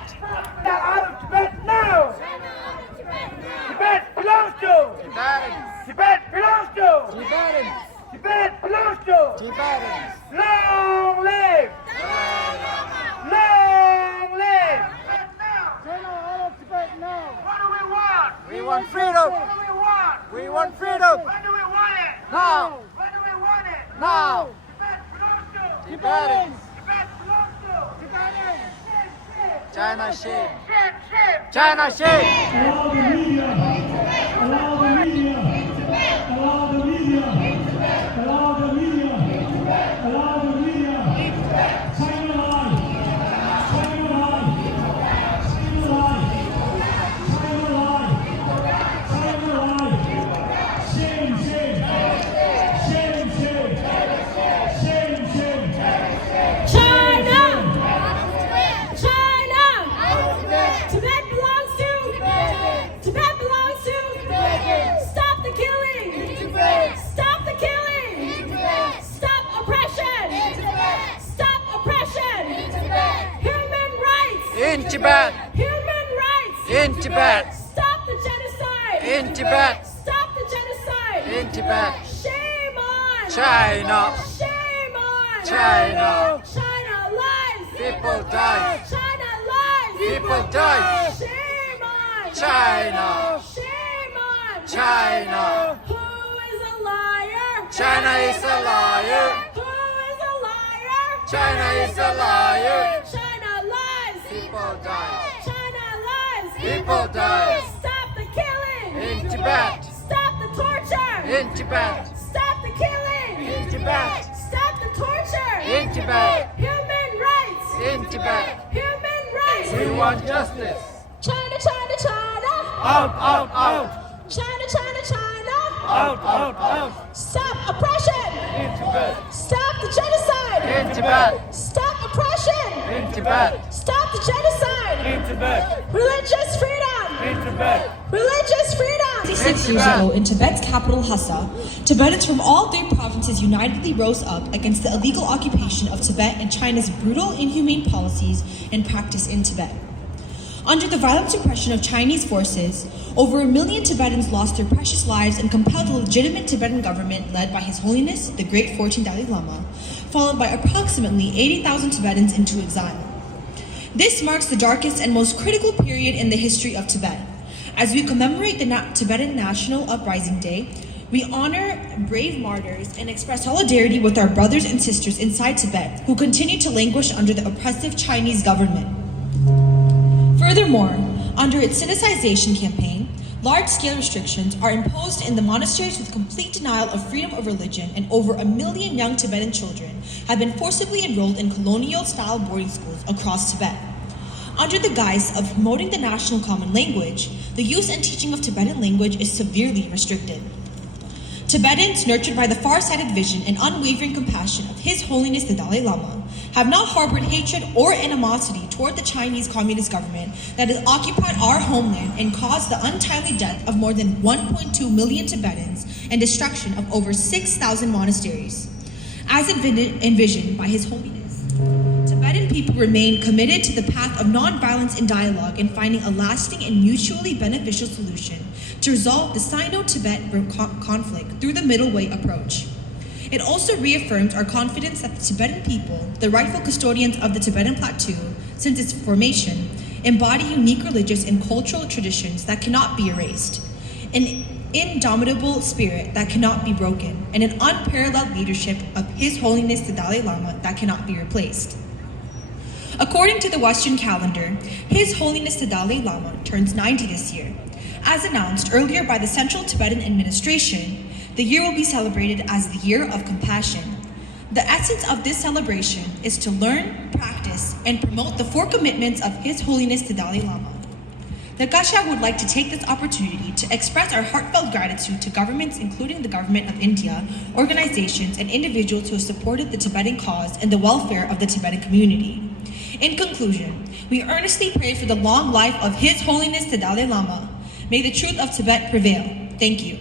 Out of Tibet now. Tibet belongs to. Tibetans. Tibet belongs to. Tibetans. Tibet belongs to. Tibetans. Long live. Long live. What do we want? We want freedom. What do we want? We want freedom. When do we want it? Now. When do we want it? Now. Tibet belongs to. Tibetans. Tibet belongs to. Tibetans. China shame. Shit, shit. China shame. Allow the media. Allow the media. Allow the media. Allow the media. Allow the media. China lies. China lies. China lies. China lies. China lies. Shame, shame. Shame, shame. Shame, shame. China! China! Tibet belongs to Tibet belongs to Stop the killing! Stop the killing! Stop oppression! Stop oppression! Human rights! In Tibet. Human rights! In Tibet. Stop the genocide! In Tibet. Stop the genocide! In Tibet. Shame on! China. Shame on! China. China lies! People die. China lies! People die. Shame on! China. Shame on! China. Who is a liar? China is a liar. Who is a liar? China is a liar. China lies! People die. China lies! People die. Stop the killing! In Tibet. Stop the torture! In Tibet. Stop the killing! In Tibet. Stop the torture! In Tibet. Human rights! In Tibet. Human rights! We want justice. China, China, China! Out, out, out. China, China, China! Out, out, out. Stop oppression! In Tibet. Stop the genocide! In Tibet. Stop oppression! In Tibet. Stop the genocide! In Tibet. Religious freedom! In Tibet. Religious freedom! 66 years ago in Tibet's capital Lhasa, Tibetans from all 3 provinces unitedly rose up against the illegal occupation of Tibet and China's brutal, inhumane policies and practice in Tibet. Under the violent suppression of Chinese forces, over 1 million Tibetans lost their precious lives and compelled the legitimate Tibetan government led by His Holiness, the Great 14th Dalai Lama, followed by approximately 80,000 Tibetans into exile. This marks the darkest and most critical period in the history of Tibet. As we commemorate the Tibetan National Uprising Day, we honor brave martyrs and express solidarity with our brothers and sisters inside Tibet who continue to languish under the oppressive Chinese government. Furthermore, under its sinicization campaign, large-scale restrictions are imposed in the monasteries with complete denial of freedom of religion, and over 1 million young Tibetan children have been forcibly enrolled in colonial-style boarding schools across Tibet. Under the guise of promoting the national common language, the use and teaching of Tibetan language is severely restricted. Tibetans, nurtured by the far-sighted vision and unwavering compassion of His Holiness the Dalai Lama, have not harbored hatred or animosity toward the Chinese Communist government that has occupied our homeland and caused the untimely death of more than 1.2 million Tibetans and destruction of over 6,000 monasteries. As envisioned by His Holiness, Tibetan people remain committed to the path of nonviolence and dialogue in finding a lasting and mutually beneficial solution to resolve the Sino-Tibet conflict through the middle way approach. It also reaffirms our confidence that the Tibetan people, the rightful custodians of the Tibetan Plateau since its formation, embody unique religious and cultural traditions that cannot be erased, an indomitable spirit that cannot be broken, and an unparalleled leadership of His Holiness the Dalai Lama that cannot be replaced. According to the Western calendar, His Holiness the Dalai Lama turns 90 this year. As announced earlier by the Central Tibetan Administration, the year will be celebrated as the Year of Compassion. The essence of this celebration is to learn, practice, and promote the 4 commitments of His Holiness the Dalai Lama. The Kasha would like to take this opportunity to express our heartfelt gratitude to governments, including the Government of India, organizations, and individuals who have supported the Tibetan cause and the welfare of the Tibetan community. In conclusion, we earnestly pray for the long life of His Holiness the Dalai Lama. May the truth of Tibet prevail. Thank you.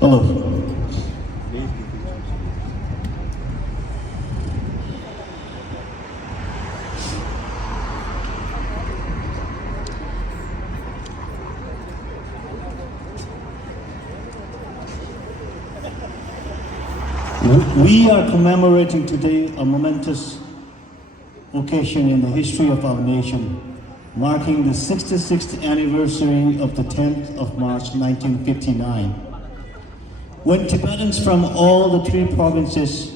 Hello. We are commemorating today a momentous occasion in the history of our nation, marking the 66th anniversary of the 10th of March 1959, when Tibetans from all the 3 provinces,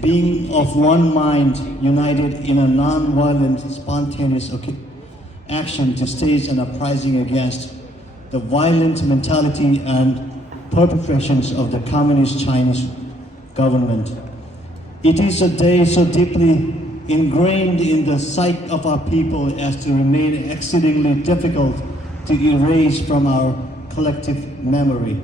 being of one mind, united in a non-violent, spontaneous action to stage an uprising against the violent mentality and perpetrations of the Communist Chinese government. It is a day so deeply ingrained in the psyche of our people as to remain exceedingly difficult to erase from our collective memory.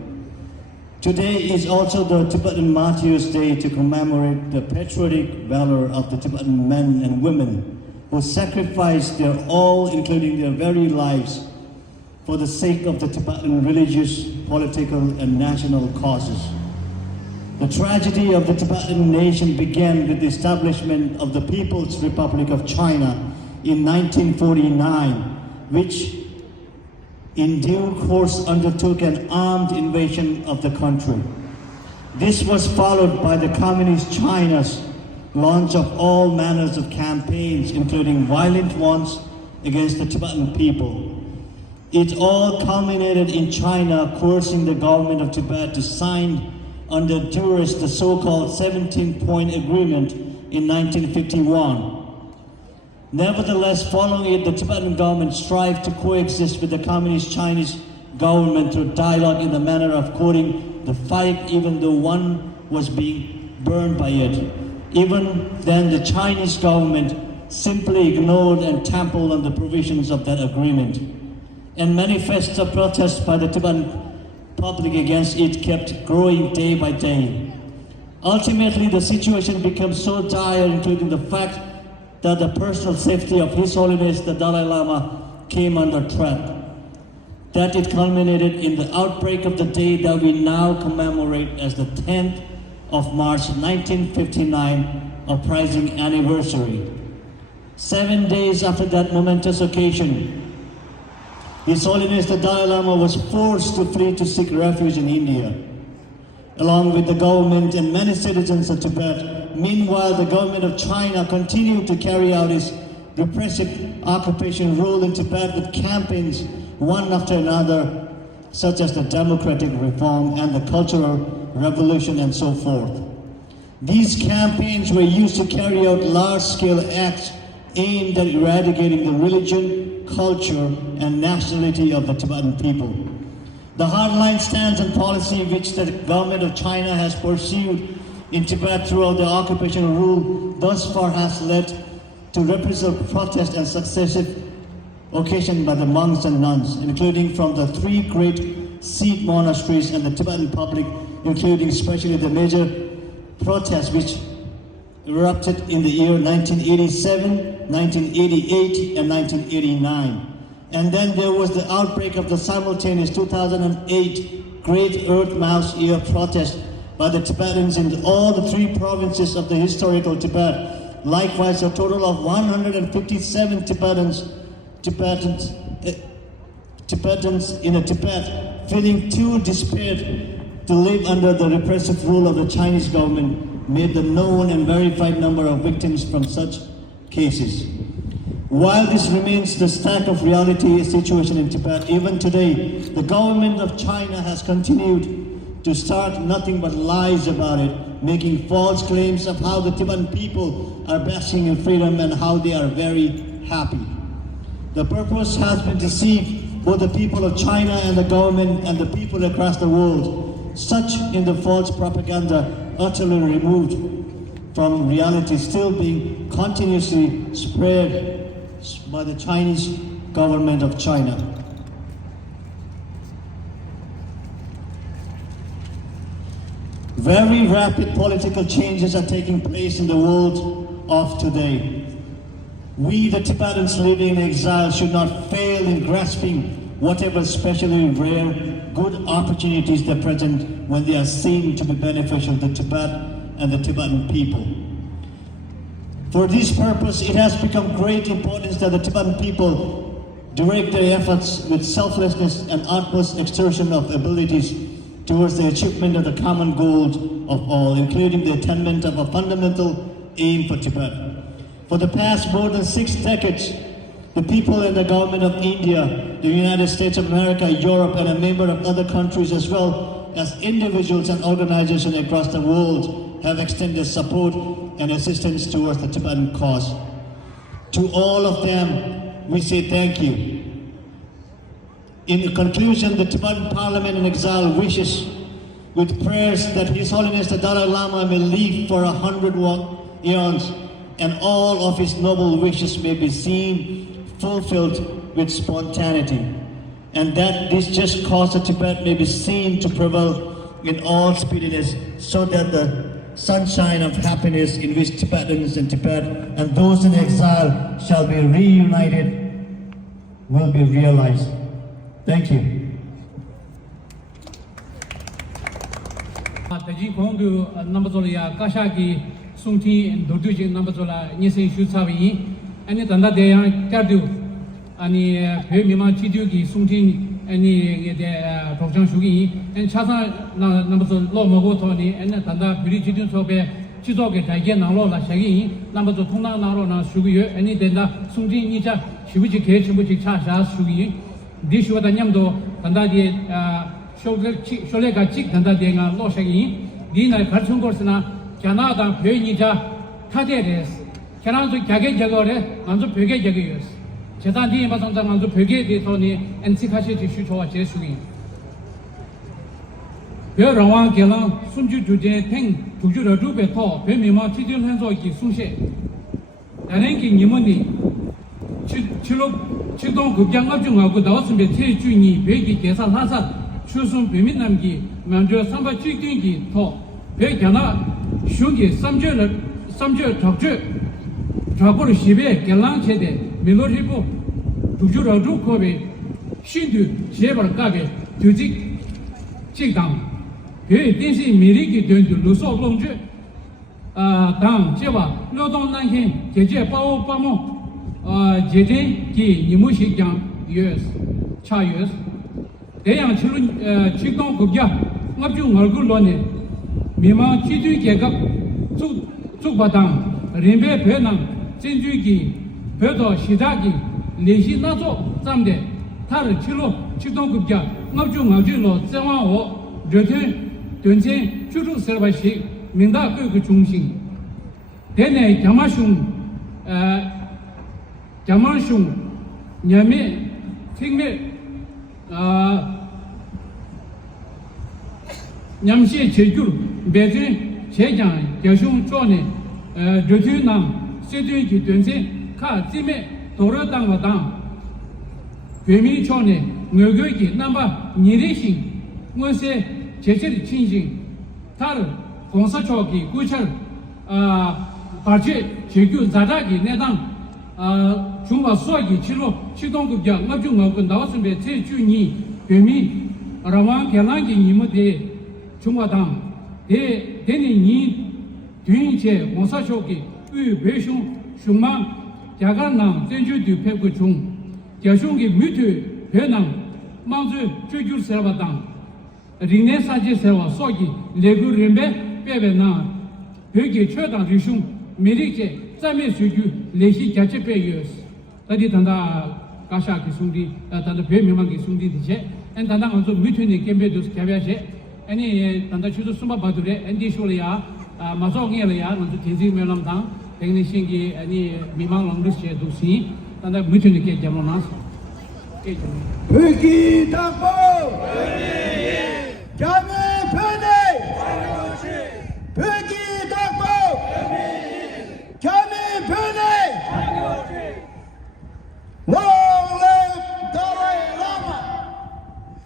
Today is also the Tibetan Martyrs' Day to commemorate the patriotic valor of the Tibetan men and women who sacrificed their all, including their very lives, for the sake of the Tibetan religious, political, and national causes. The tragedy of the Tibetan nation began with the establishment of the People's Republic of China in 1949, which in due course undertook an armed invasion of the country. This was followed by the Communist China's launch of all manners of campaigns, including violent ones against the Tibetan people. It all culminated in China coercing the government of Tibet to sign under duress the so-called 17-point agreement in 1951. Nevertheless, following it, the Tibetan government strived to coexist with the Communist Chinese government through dialogue in the manner of quoting the fight, even though one was being burned by it. Even then, the Chinese government simply ignored and trampled on the provisions of that agreement. And manifesto protests by the Tibetan public against it kept growing day by day. Ultimately, the situation became so dire, including the fact that the personal safety of His Holiness the Dalai Lama came under threat, that it culminated in the outbreak of the day that we now commemorate as the 10th of March 1959 Uprising anniversary. 7 days after that momentous occasion, His Holiness the Dalai Lama was forced to flee to seek refuge in India, along with the government and many citizens of Tibet. Meanwhile, the government of China continued to carry out its repressive occupation rule in Tibet with campaigns one after another, such as the democratic reform and the cultural revolution and so forth. These campaigns were used to carry out large-scale acts aimed at eradicating the religion, culture, and nationality of the Tibetan people. The hardline stance and policy which the government of China has pursued in Tibet throughout the occupation rule thus far has led to repressive protests and successive occasions by the monks and nuns, including from the 3 great Sikh monasteries and the Tibetan public, including especially the major protests which erupted in the year 1987, 1988, and 1989. And then there was the outbreak of the simultaneous 2008 Great Earth Mouse Year protest by the Tibetans in all the 3 provinces of the historical Tibet. Likewise, a total of 157 Tibetans in Tibet, feeling too despaired to live under the repressive rule of the Chinese government, made the known and verified number of victims from such cases. While this remains the stack of reality situation in Tibet, even today, the government of China has continued to start nothing but lies about it, making false claims of how the Tibetan people are basking in freedom and how they are very happy. The purpose has been to deceive both the people of China and the government and the people across the world. Such in the false propaganda utterly removed from reality, still being continuously spread by the Chinese government of China. Very rapid political changes are taking place in the world of today. We, the Tibetans living in exile, should not fail in grasping whatever especially rare, good opportunities they present when they are seen to be beneficial to Tibet and the Tibetan people. For this purpose, it has become great importance that the Tibetan people direct their efforts with selflessness and utmost exertion of abilities towards the achievement of the common goal of all, including the attainment of a fundamental aim for Tibet. For the past more than 6 decades, the people and the government of India, the United States of America, Europe, and a number of other countries, as well as individuals and organizations across the world, have extended support and assistance towards the Tibetan cause. To all of them, we say thank you. In conclusion, the Tibetan Parliament in exile wishes, with prayers, that His Holiness the Dalai Lama may live for 100 eons, and all of his noble wishes may be seen fulfilled with spontaneity, and that this just cause of Tibet may be seen to prevail in all speediness, so that the sunshine of happiness in which Tibetans in Tibet and those in exile shall be reunited will be realized. Thank you. Taji Kongu Nambazola Kashaki Sunti Doduji Nambazola Nisi Shutsavi and Tanda Deyan Kadu Ani Pemima Chiduki Sunti any Tokjan Shugi and Chasa Nambazo Lomogotoni and Tanda Purichidun Sobe Chizoke Tagen Nalola Shagi Nambazo Tuna Narona Shugi any Denda Sunti Nija Shibuchi Keshibuchi Chasha Shugi. This was the Nyamdo, Tandadi Sholega Chik, Tandadinga, Loshagi, Dina Katsungosana, Canada, Penija, Kaderes, Canado Kage Jagore, Manzo Pege Jagius, Chetandi Masanta Manzo Pege de Tony, and Sikashi Shuto Jesui. Here, Rawan Gelan, Sunju Jude, Teng, Tuju Rube To, Pemima, Tidil Hanzoki, Sushe, Arenki Nimoni, Chilo. Chidong Guganga Junga Dawson be Tejuni, Begi Gesa Nasa, Chusun Biminamgi, Manjo Samba Chikingi, To, Begana, Shugi, Samjo Tokju, Trabur Shibe, Galanchede, Miloribu, Tujura Rukobe, Shindu, Shebar Gabe, Tuzik, Chigdam, He Disi Miriki Dundu, Luso Longju, Dang, Jeva, Lodon Nankin, Jeje Pao Pamo. Jedi ki nimushi kyang years, cha years. Deyang chilun chikdong gubya ngapju ngalgu lone. Mima chidu kegak zuk badang rimbe penang zinju ki 배도 시작이 내시 나조 잠데 타르 치로 치동급자 납주로 정화오 저튼 전체 주로 서버시 민다 그 중심 대내 자마슝 냐메 생메 냠시 제주 배제 제장 여슝 쪽에 저주남 세드기 된세 카 지메 도로당마당 괴미 쪽에 뇌교기 남바 니리신 뭐세 제철 친신 타르 공사 쪽이 구철 바제 제주 자자기 내당 중과 수학이 치로 치동급자 납중하고 나왔으면 제주니 괴미 라만 개랑기 니모데 중과당 대내니 뒤인체 공사쇼기 의외숑 흉망 야간당 전주도 패고 중 야숑기 미트 배낭 망주 주줄 세바당 리네사지 세와 소기 레구 렘베 베베나 베기 최당 주숑 미리제 자메 수주 레시 자체페여스 다디 단다 가샤기 숭디 단다 베명망기 숭디 디제 엔 단다 언조 미트니 겜베도스 캬베셰 아니 단다 추도 숨바 바두레 엔디쇼리아 마조게리아 먼저 텐지 멜람당 땡니싱기 아니 미망 랑르시에 두시 단다 미트니케 잠로나스 회기 당보 자매 편에 회기 당보 자매 편에 Long live Dalai Lama!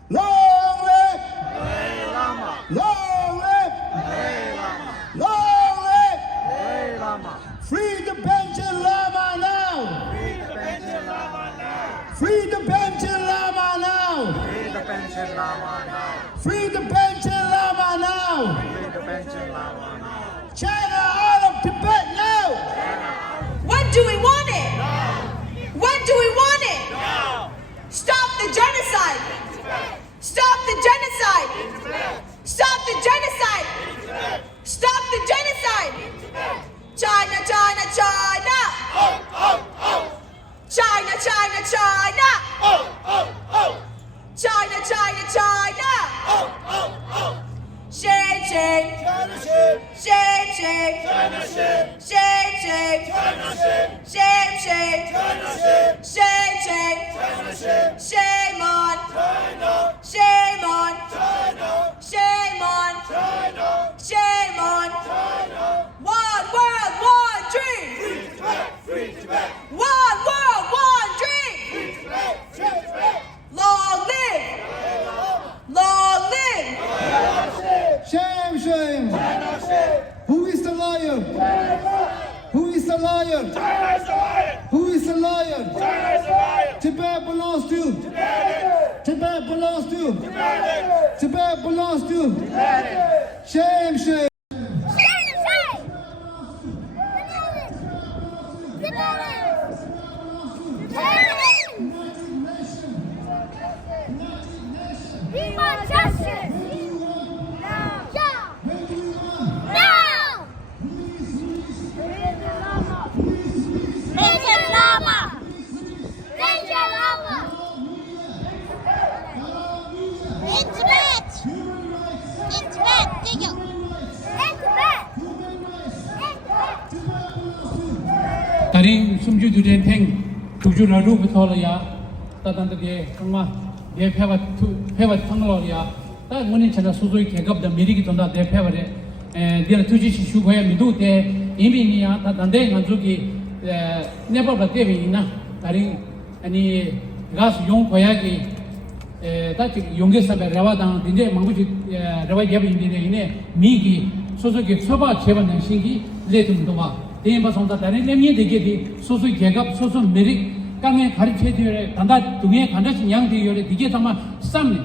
Long live Dalai Lama! Long live Dalai Lama! Long live Dalai Lama! Free the pension Lama now! Free the pension Lama now! Free the pension Lama now! Free the pension Lama now! Free the pension Lama now! Free the pension Lama now! China out of Tibet now! When do we want it? When do we want it? Now! Stop the genocide! Stop the genocide! Stop the genocide! Stop the genocide! China, China, China! China, China, China! China, China, China! Shame, shame! Shame, shame! Shame, shame! Shame, shame! Shame, shame! Shame on! Shame on! Shame on! Shame on! One world, one dream! One world, one dream! Long live! Long live! Shame, shame! Who is the liar? Who is the liar? Who is the liar? Tibet belongs to. Tibet belongs to. Tibet belongs to. Shame, shame. We want justice! Now! Now! Ranger Lama! Ranger Lama! In Tibet! In Tibet! Thank you! In Tibet! 다른 숨주들의 탱 두주라루 부터야 따단들의 정말 대표가 통로야 다 원인 전에 소소히 계급다 미리기 돈다 대표를 내가 투지시 슈고야 미도대 이민이야 다 단대 간족이 네버가 대비나 다른 아니 가스 용 고야기 다치 용계사배 라와당 이제 망고지 라와 예비인데 미기 소소기 처바 제반의 신기 레tum도와 대인바송다 다른 내면 되게 소소히 계급 소소 미리 강에 가르쳐줘야 단다 등에 간다신 양대요래 이게 정말 쌈네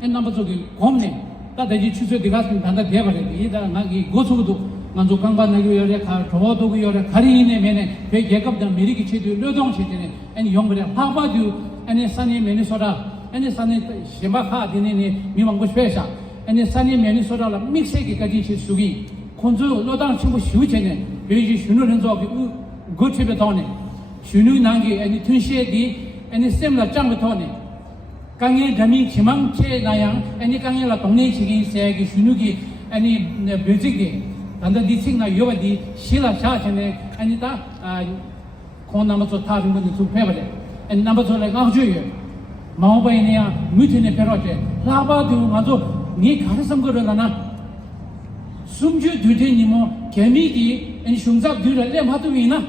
엔나버 저기 곰네 다대지 추서 들어가서 단다 대버려 이다 나기 고소도 만족 강반나기 요래 가 도와도고 요래 가리네 메네 배 계급다 미리기 체도 노동 체제네 아니 용거래 하바도 아니 산이 메니소라 아니 산이 심바하 되네 미망고 스페샤 아니 산이 메니소라라 믹세기까지 실수기 콘조 노당 친구 쉬우체네 베이지 쉬는 저기 고체베 다네 슈누 나기 아니 튼시에디 아니 셈라 짱부터네 강에 담이 지망체 나양 아니 강에라 동네 지기 세기 슈누기 아니 뮤직이 단다 디싱나 요바디 실라 샤체네 아니다 콘나마서 타는 분들 좀 해버려 and number 2 like 아주요 마오바이네야 무티네 페로제 라바도 맞아 니 가르선 거라나 숨주 두데니모 개미기 아니 흉잡 두라래 마도위나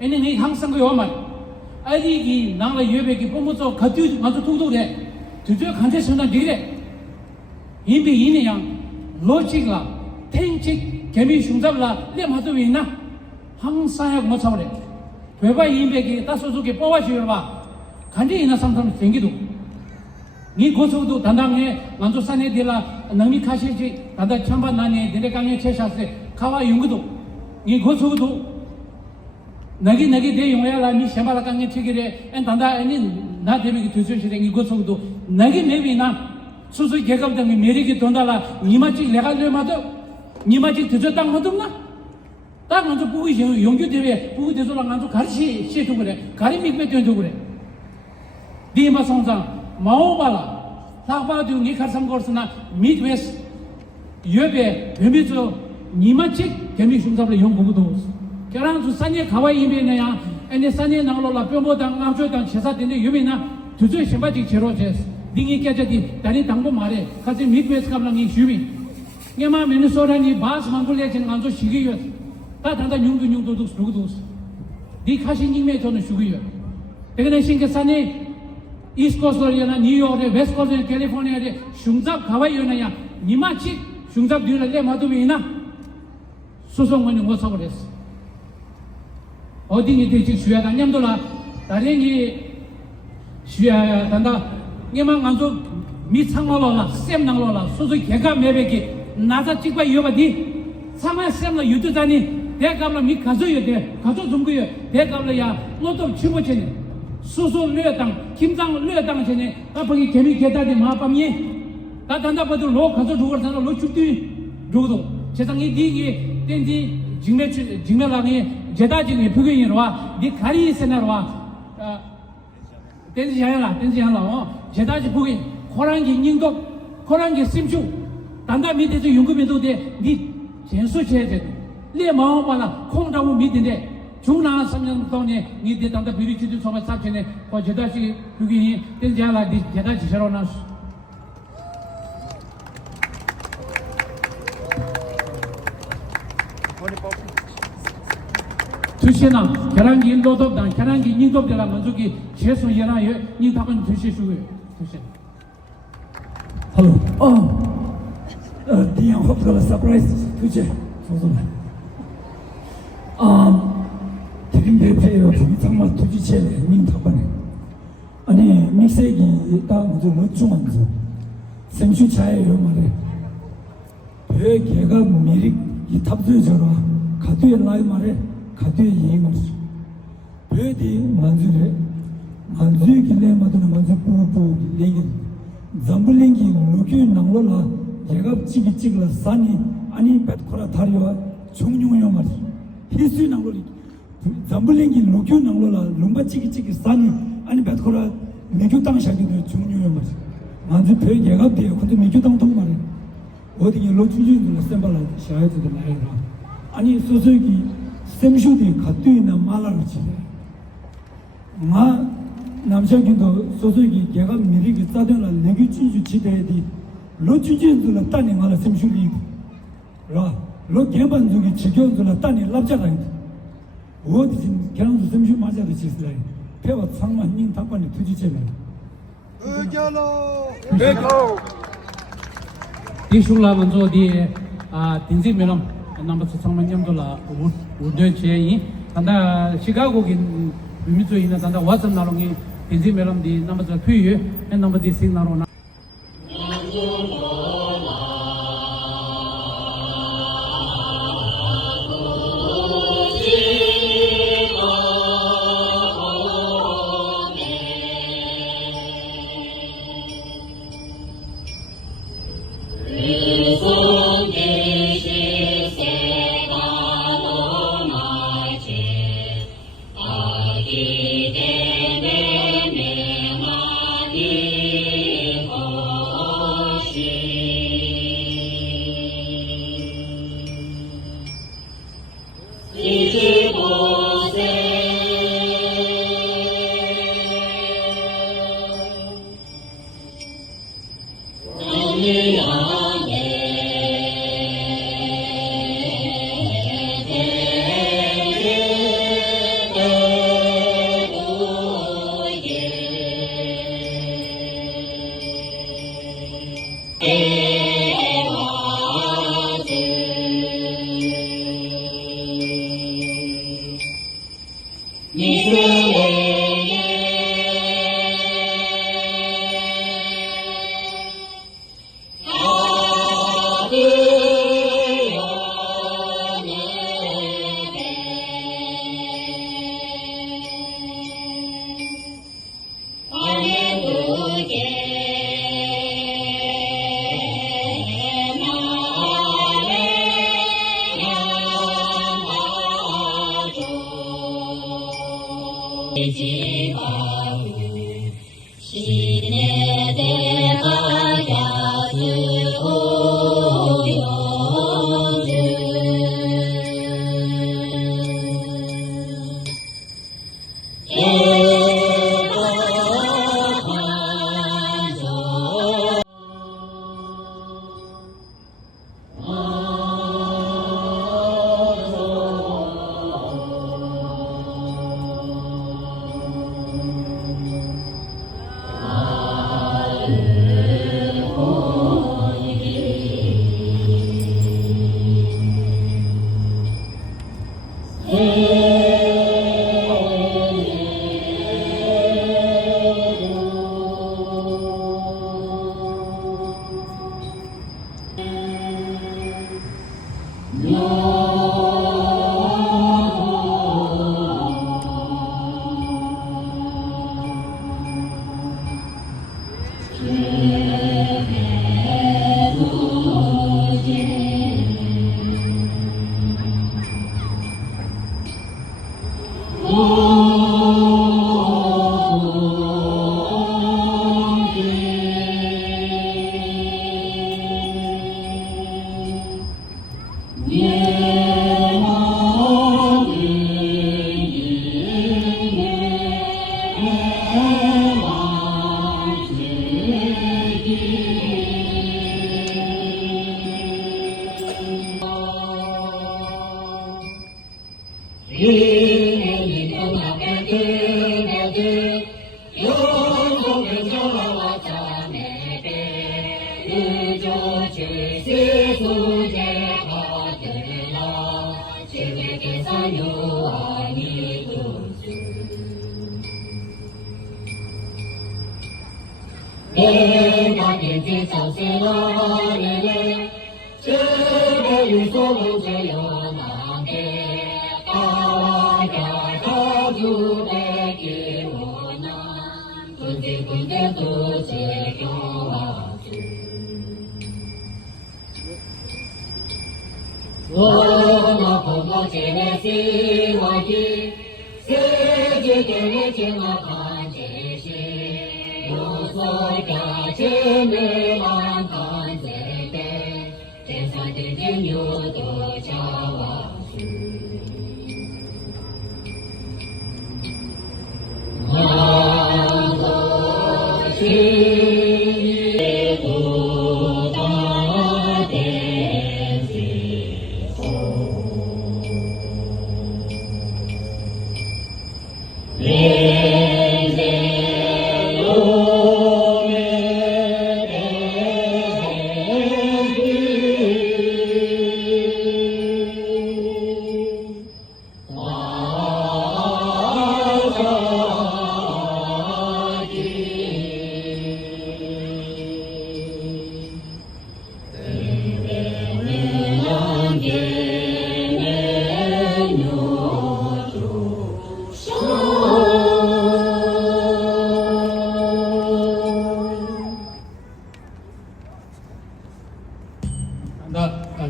아니 니 항상 그 요만 아리기 나라 예배기 뽀모서 가두 맞아 도도래 두저 간제 선다 되래 이미 이네양 로직라 텐직 개미 흉잡라 래 마도위나 항상 뭐 잡으래 왜봐 이백이 따소속에 뽑아주려 봐 간제 이나 삼삼 생기도 니 고소도 단당에 만조산에 들라 능미 카시지 다다 참바 나네 데레강에 체샤세 가와 용구도 니 고소도 나기 대 용야라 미 셴바라 강에 체기래 엔 단다 아니 나 데비기 두저시래 니 고소도 나기 메비나 수수 개감당이 메리기 돈달라 니마치 레갈레마도 니마치 두저당 하던나 딱 먼저 보고 용규 대회 보고 대소랑 먼저 가르치 시도 그래 가림이 빼도 그래 디마 성장 마오발라 사바도 니 가르상 거스나 미드웨스 예배 베미조 니마치 개미 흉잡을 용보고도 결혼수 산에 가와 이메네야 아니 산에 나올라 뼈모당 남조당 제사된데 예배나 두저 신바지 제로제스 딩이 깨져디 다리 당고 말해 같이 미드웨스 가블랑이 주비 냐마 미네소라니 바스 망골레진 간조 시기요 다 단다 융도 누구도 니 카신님에 저는 죽어요. 대근에 신께산이 이스코스로나 뉴욕에 웨스코스에 캘리포니아에 흉잡 가와이요나야 니마치 흉잡 뒤를 마도비나 소송원이 못 사버렸어. 어디니 대지 주야가 냠돌라 다랭이 주야 단다 니만 간조 미창말로라 셈낭로라 소소 개가 매백이 나자 찍과 이어가디 상한 셈나 유도자니 대감라 미 가져야 돼 가져 좀 거야 대감라야 너도 치고치네 수소 뢰당 김장 뢰당 전에 앞에 개미 개다리 마밤이 다 단다버도 로 가져 죽어서 로 죽디 죽어도 세상에 니기 땡지 직매랑이 제다진이 부경이로 와니 가리 세나로 와 땡지 하라 제다지 부경 호랑이 닝도 호랑이 심주 단다 밑에서 연구해도 돼니 전수해야 돼 내 마음만아 콩다고 믿는데 중나 3년 동안에 니들 단다 비리치도 정말 사전에 거 제다시 그게 된지하라 니 제다시 저러나 두시나 계란기 인도도당 계란기 인도들라 만족이 최소이나 니 답은 두시수고요 두시 Hello 디양 호프가 서프라이즈 두제 소소만 드림 대표요 정말 투지체에 민탁반에 아니 믹세기 딱 좀 멋중한서 생수 차예요 말에 배 개가 미리 이 탑도에 저러 가두에 나이 말에 가두에 이행을 배디 만주래 만주에 길래 마도는 만주 뿌뿌 랭이 잠블랭기 로교 낭로라 개가 찌기찌글라 산이 아니 뱃코라 다리와 종용요 말이 히스리 낭로리 잠블랭기 로교 낭로라 lumba 찌기찌기 산이 아니 뱃코라 미교당 샤기도 중요해 말이 만주 배 개가 돼요 근데 미교당 동 말이 어디에 로주주들을 셈발라 샤야지도 나이라 아니 소소기 셈쇼디 가뚜이나 말라로 치네 마 남자기도 소소기 개가 미리기 짜더라 내기 찌주 치대디 로주주들을 따니 말라 셈쇼리 라 로 개반족이 지겨운들을 따니 랍자라이다 어디지 개랑도 셈쇼 맞아도 치스라이 배와 상만 닝 답반이 투지체면 의결로 이슈라 먼저 디 딘지 메람 넘버 3만년돌라 우드체이 단다 시카고긴 미미조이나 단다 와선 나롱이 딘지 메람 디 넘버 2에 넘버 디 싱나로나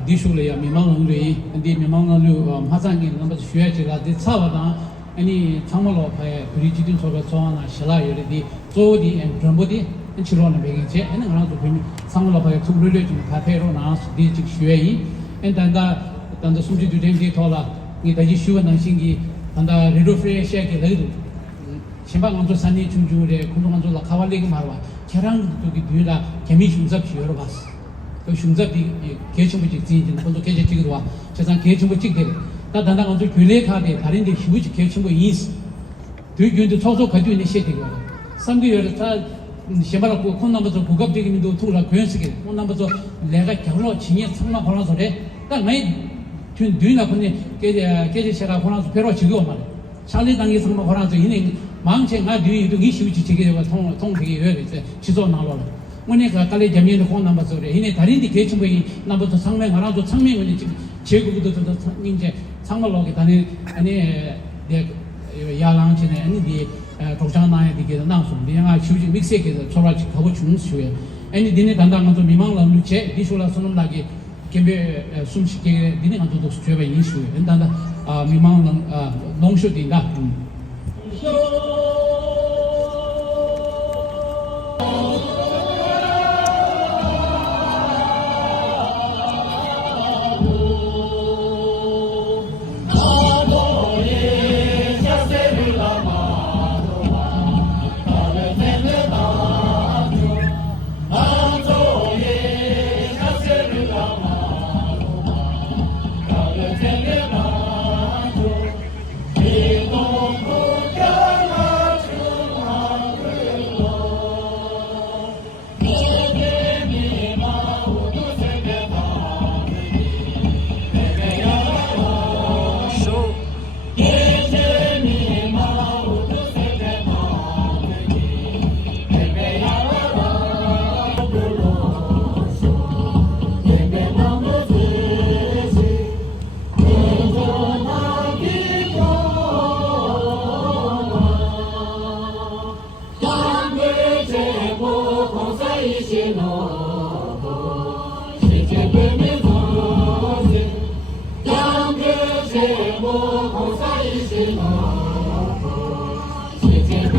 디슈레야 미망응리 근데 미망응리 하장이 넘버 쉬어지라 디차와다 아니 정말로 파에 브리지딘 소가 좋아나 실라여디 조디 앤 드럼보디 엔치로나 베기체 에는 하나도 비 상물로 파에 투르르 좀 파페로 나스 디직 쉬어이 엔단다 단다 숨지도 된 토라 이 다시 쉬운 당신기 단다 리로프레시하게 너희도 신방한조 산이 중중을에 공동한조 라카발리기 말와 계랑 저기 뒤라 개미 흉잡 비어로 봤어. 그 흉잡이 개청부직 진진 건조 개체직으로 와 세상 개청부직 되래. 다 단당 한조 교례카데 다른 데 휴지 개청부 인스. 되게 초소 가지고 있는 시대가. 3개월 다 시발하고 콘남부터 고급적인도 통라 고연스게 콘남부터 내가 겨울로 진이 상마 권한소래. 딱 많이 뒤나 근데 계제시라 권한소 배로 지고 말이야. 찰리 당기 상마 권한소 이내 망체 나 뒤에도 이슈지 제게가 통되게 왜 이제 지소 나와라. 뭐네가 깔리 재미는 권남부터래. 이내 다른 데 개청부이 남부터 상명 하나도 상명은 지금 제국부터 이제 상말로게 다니 아니 내 야랑치네 아니 독장나에 되게 나서 내가 휴지 믹스에서 초라지 가고 중수에 아니 니네 단단한 좀 미망을 누체 디쇼라 손을 나게 gembe sumshike dine anto dos cheba yishu endanda mimang nongshu dinda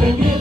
Thank you.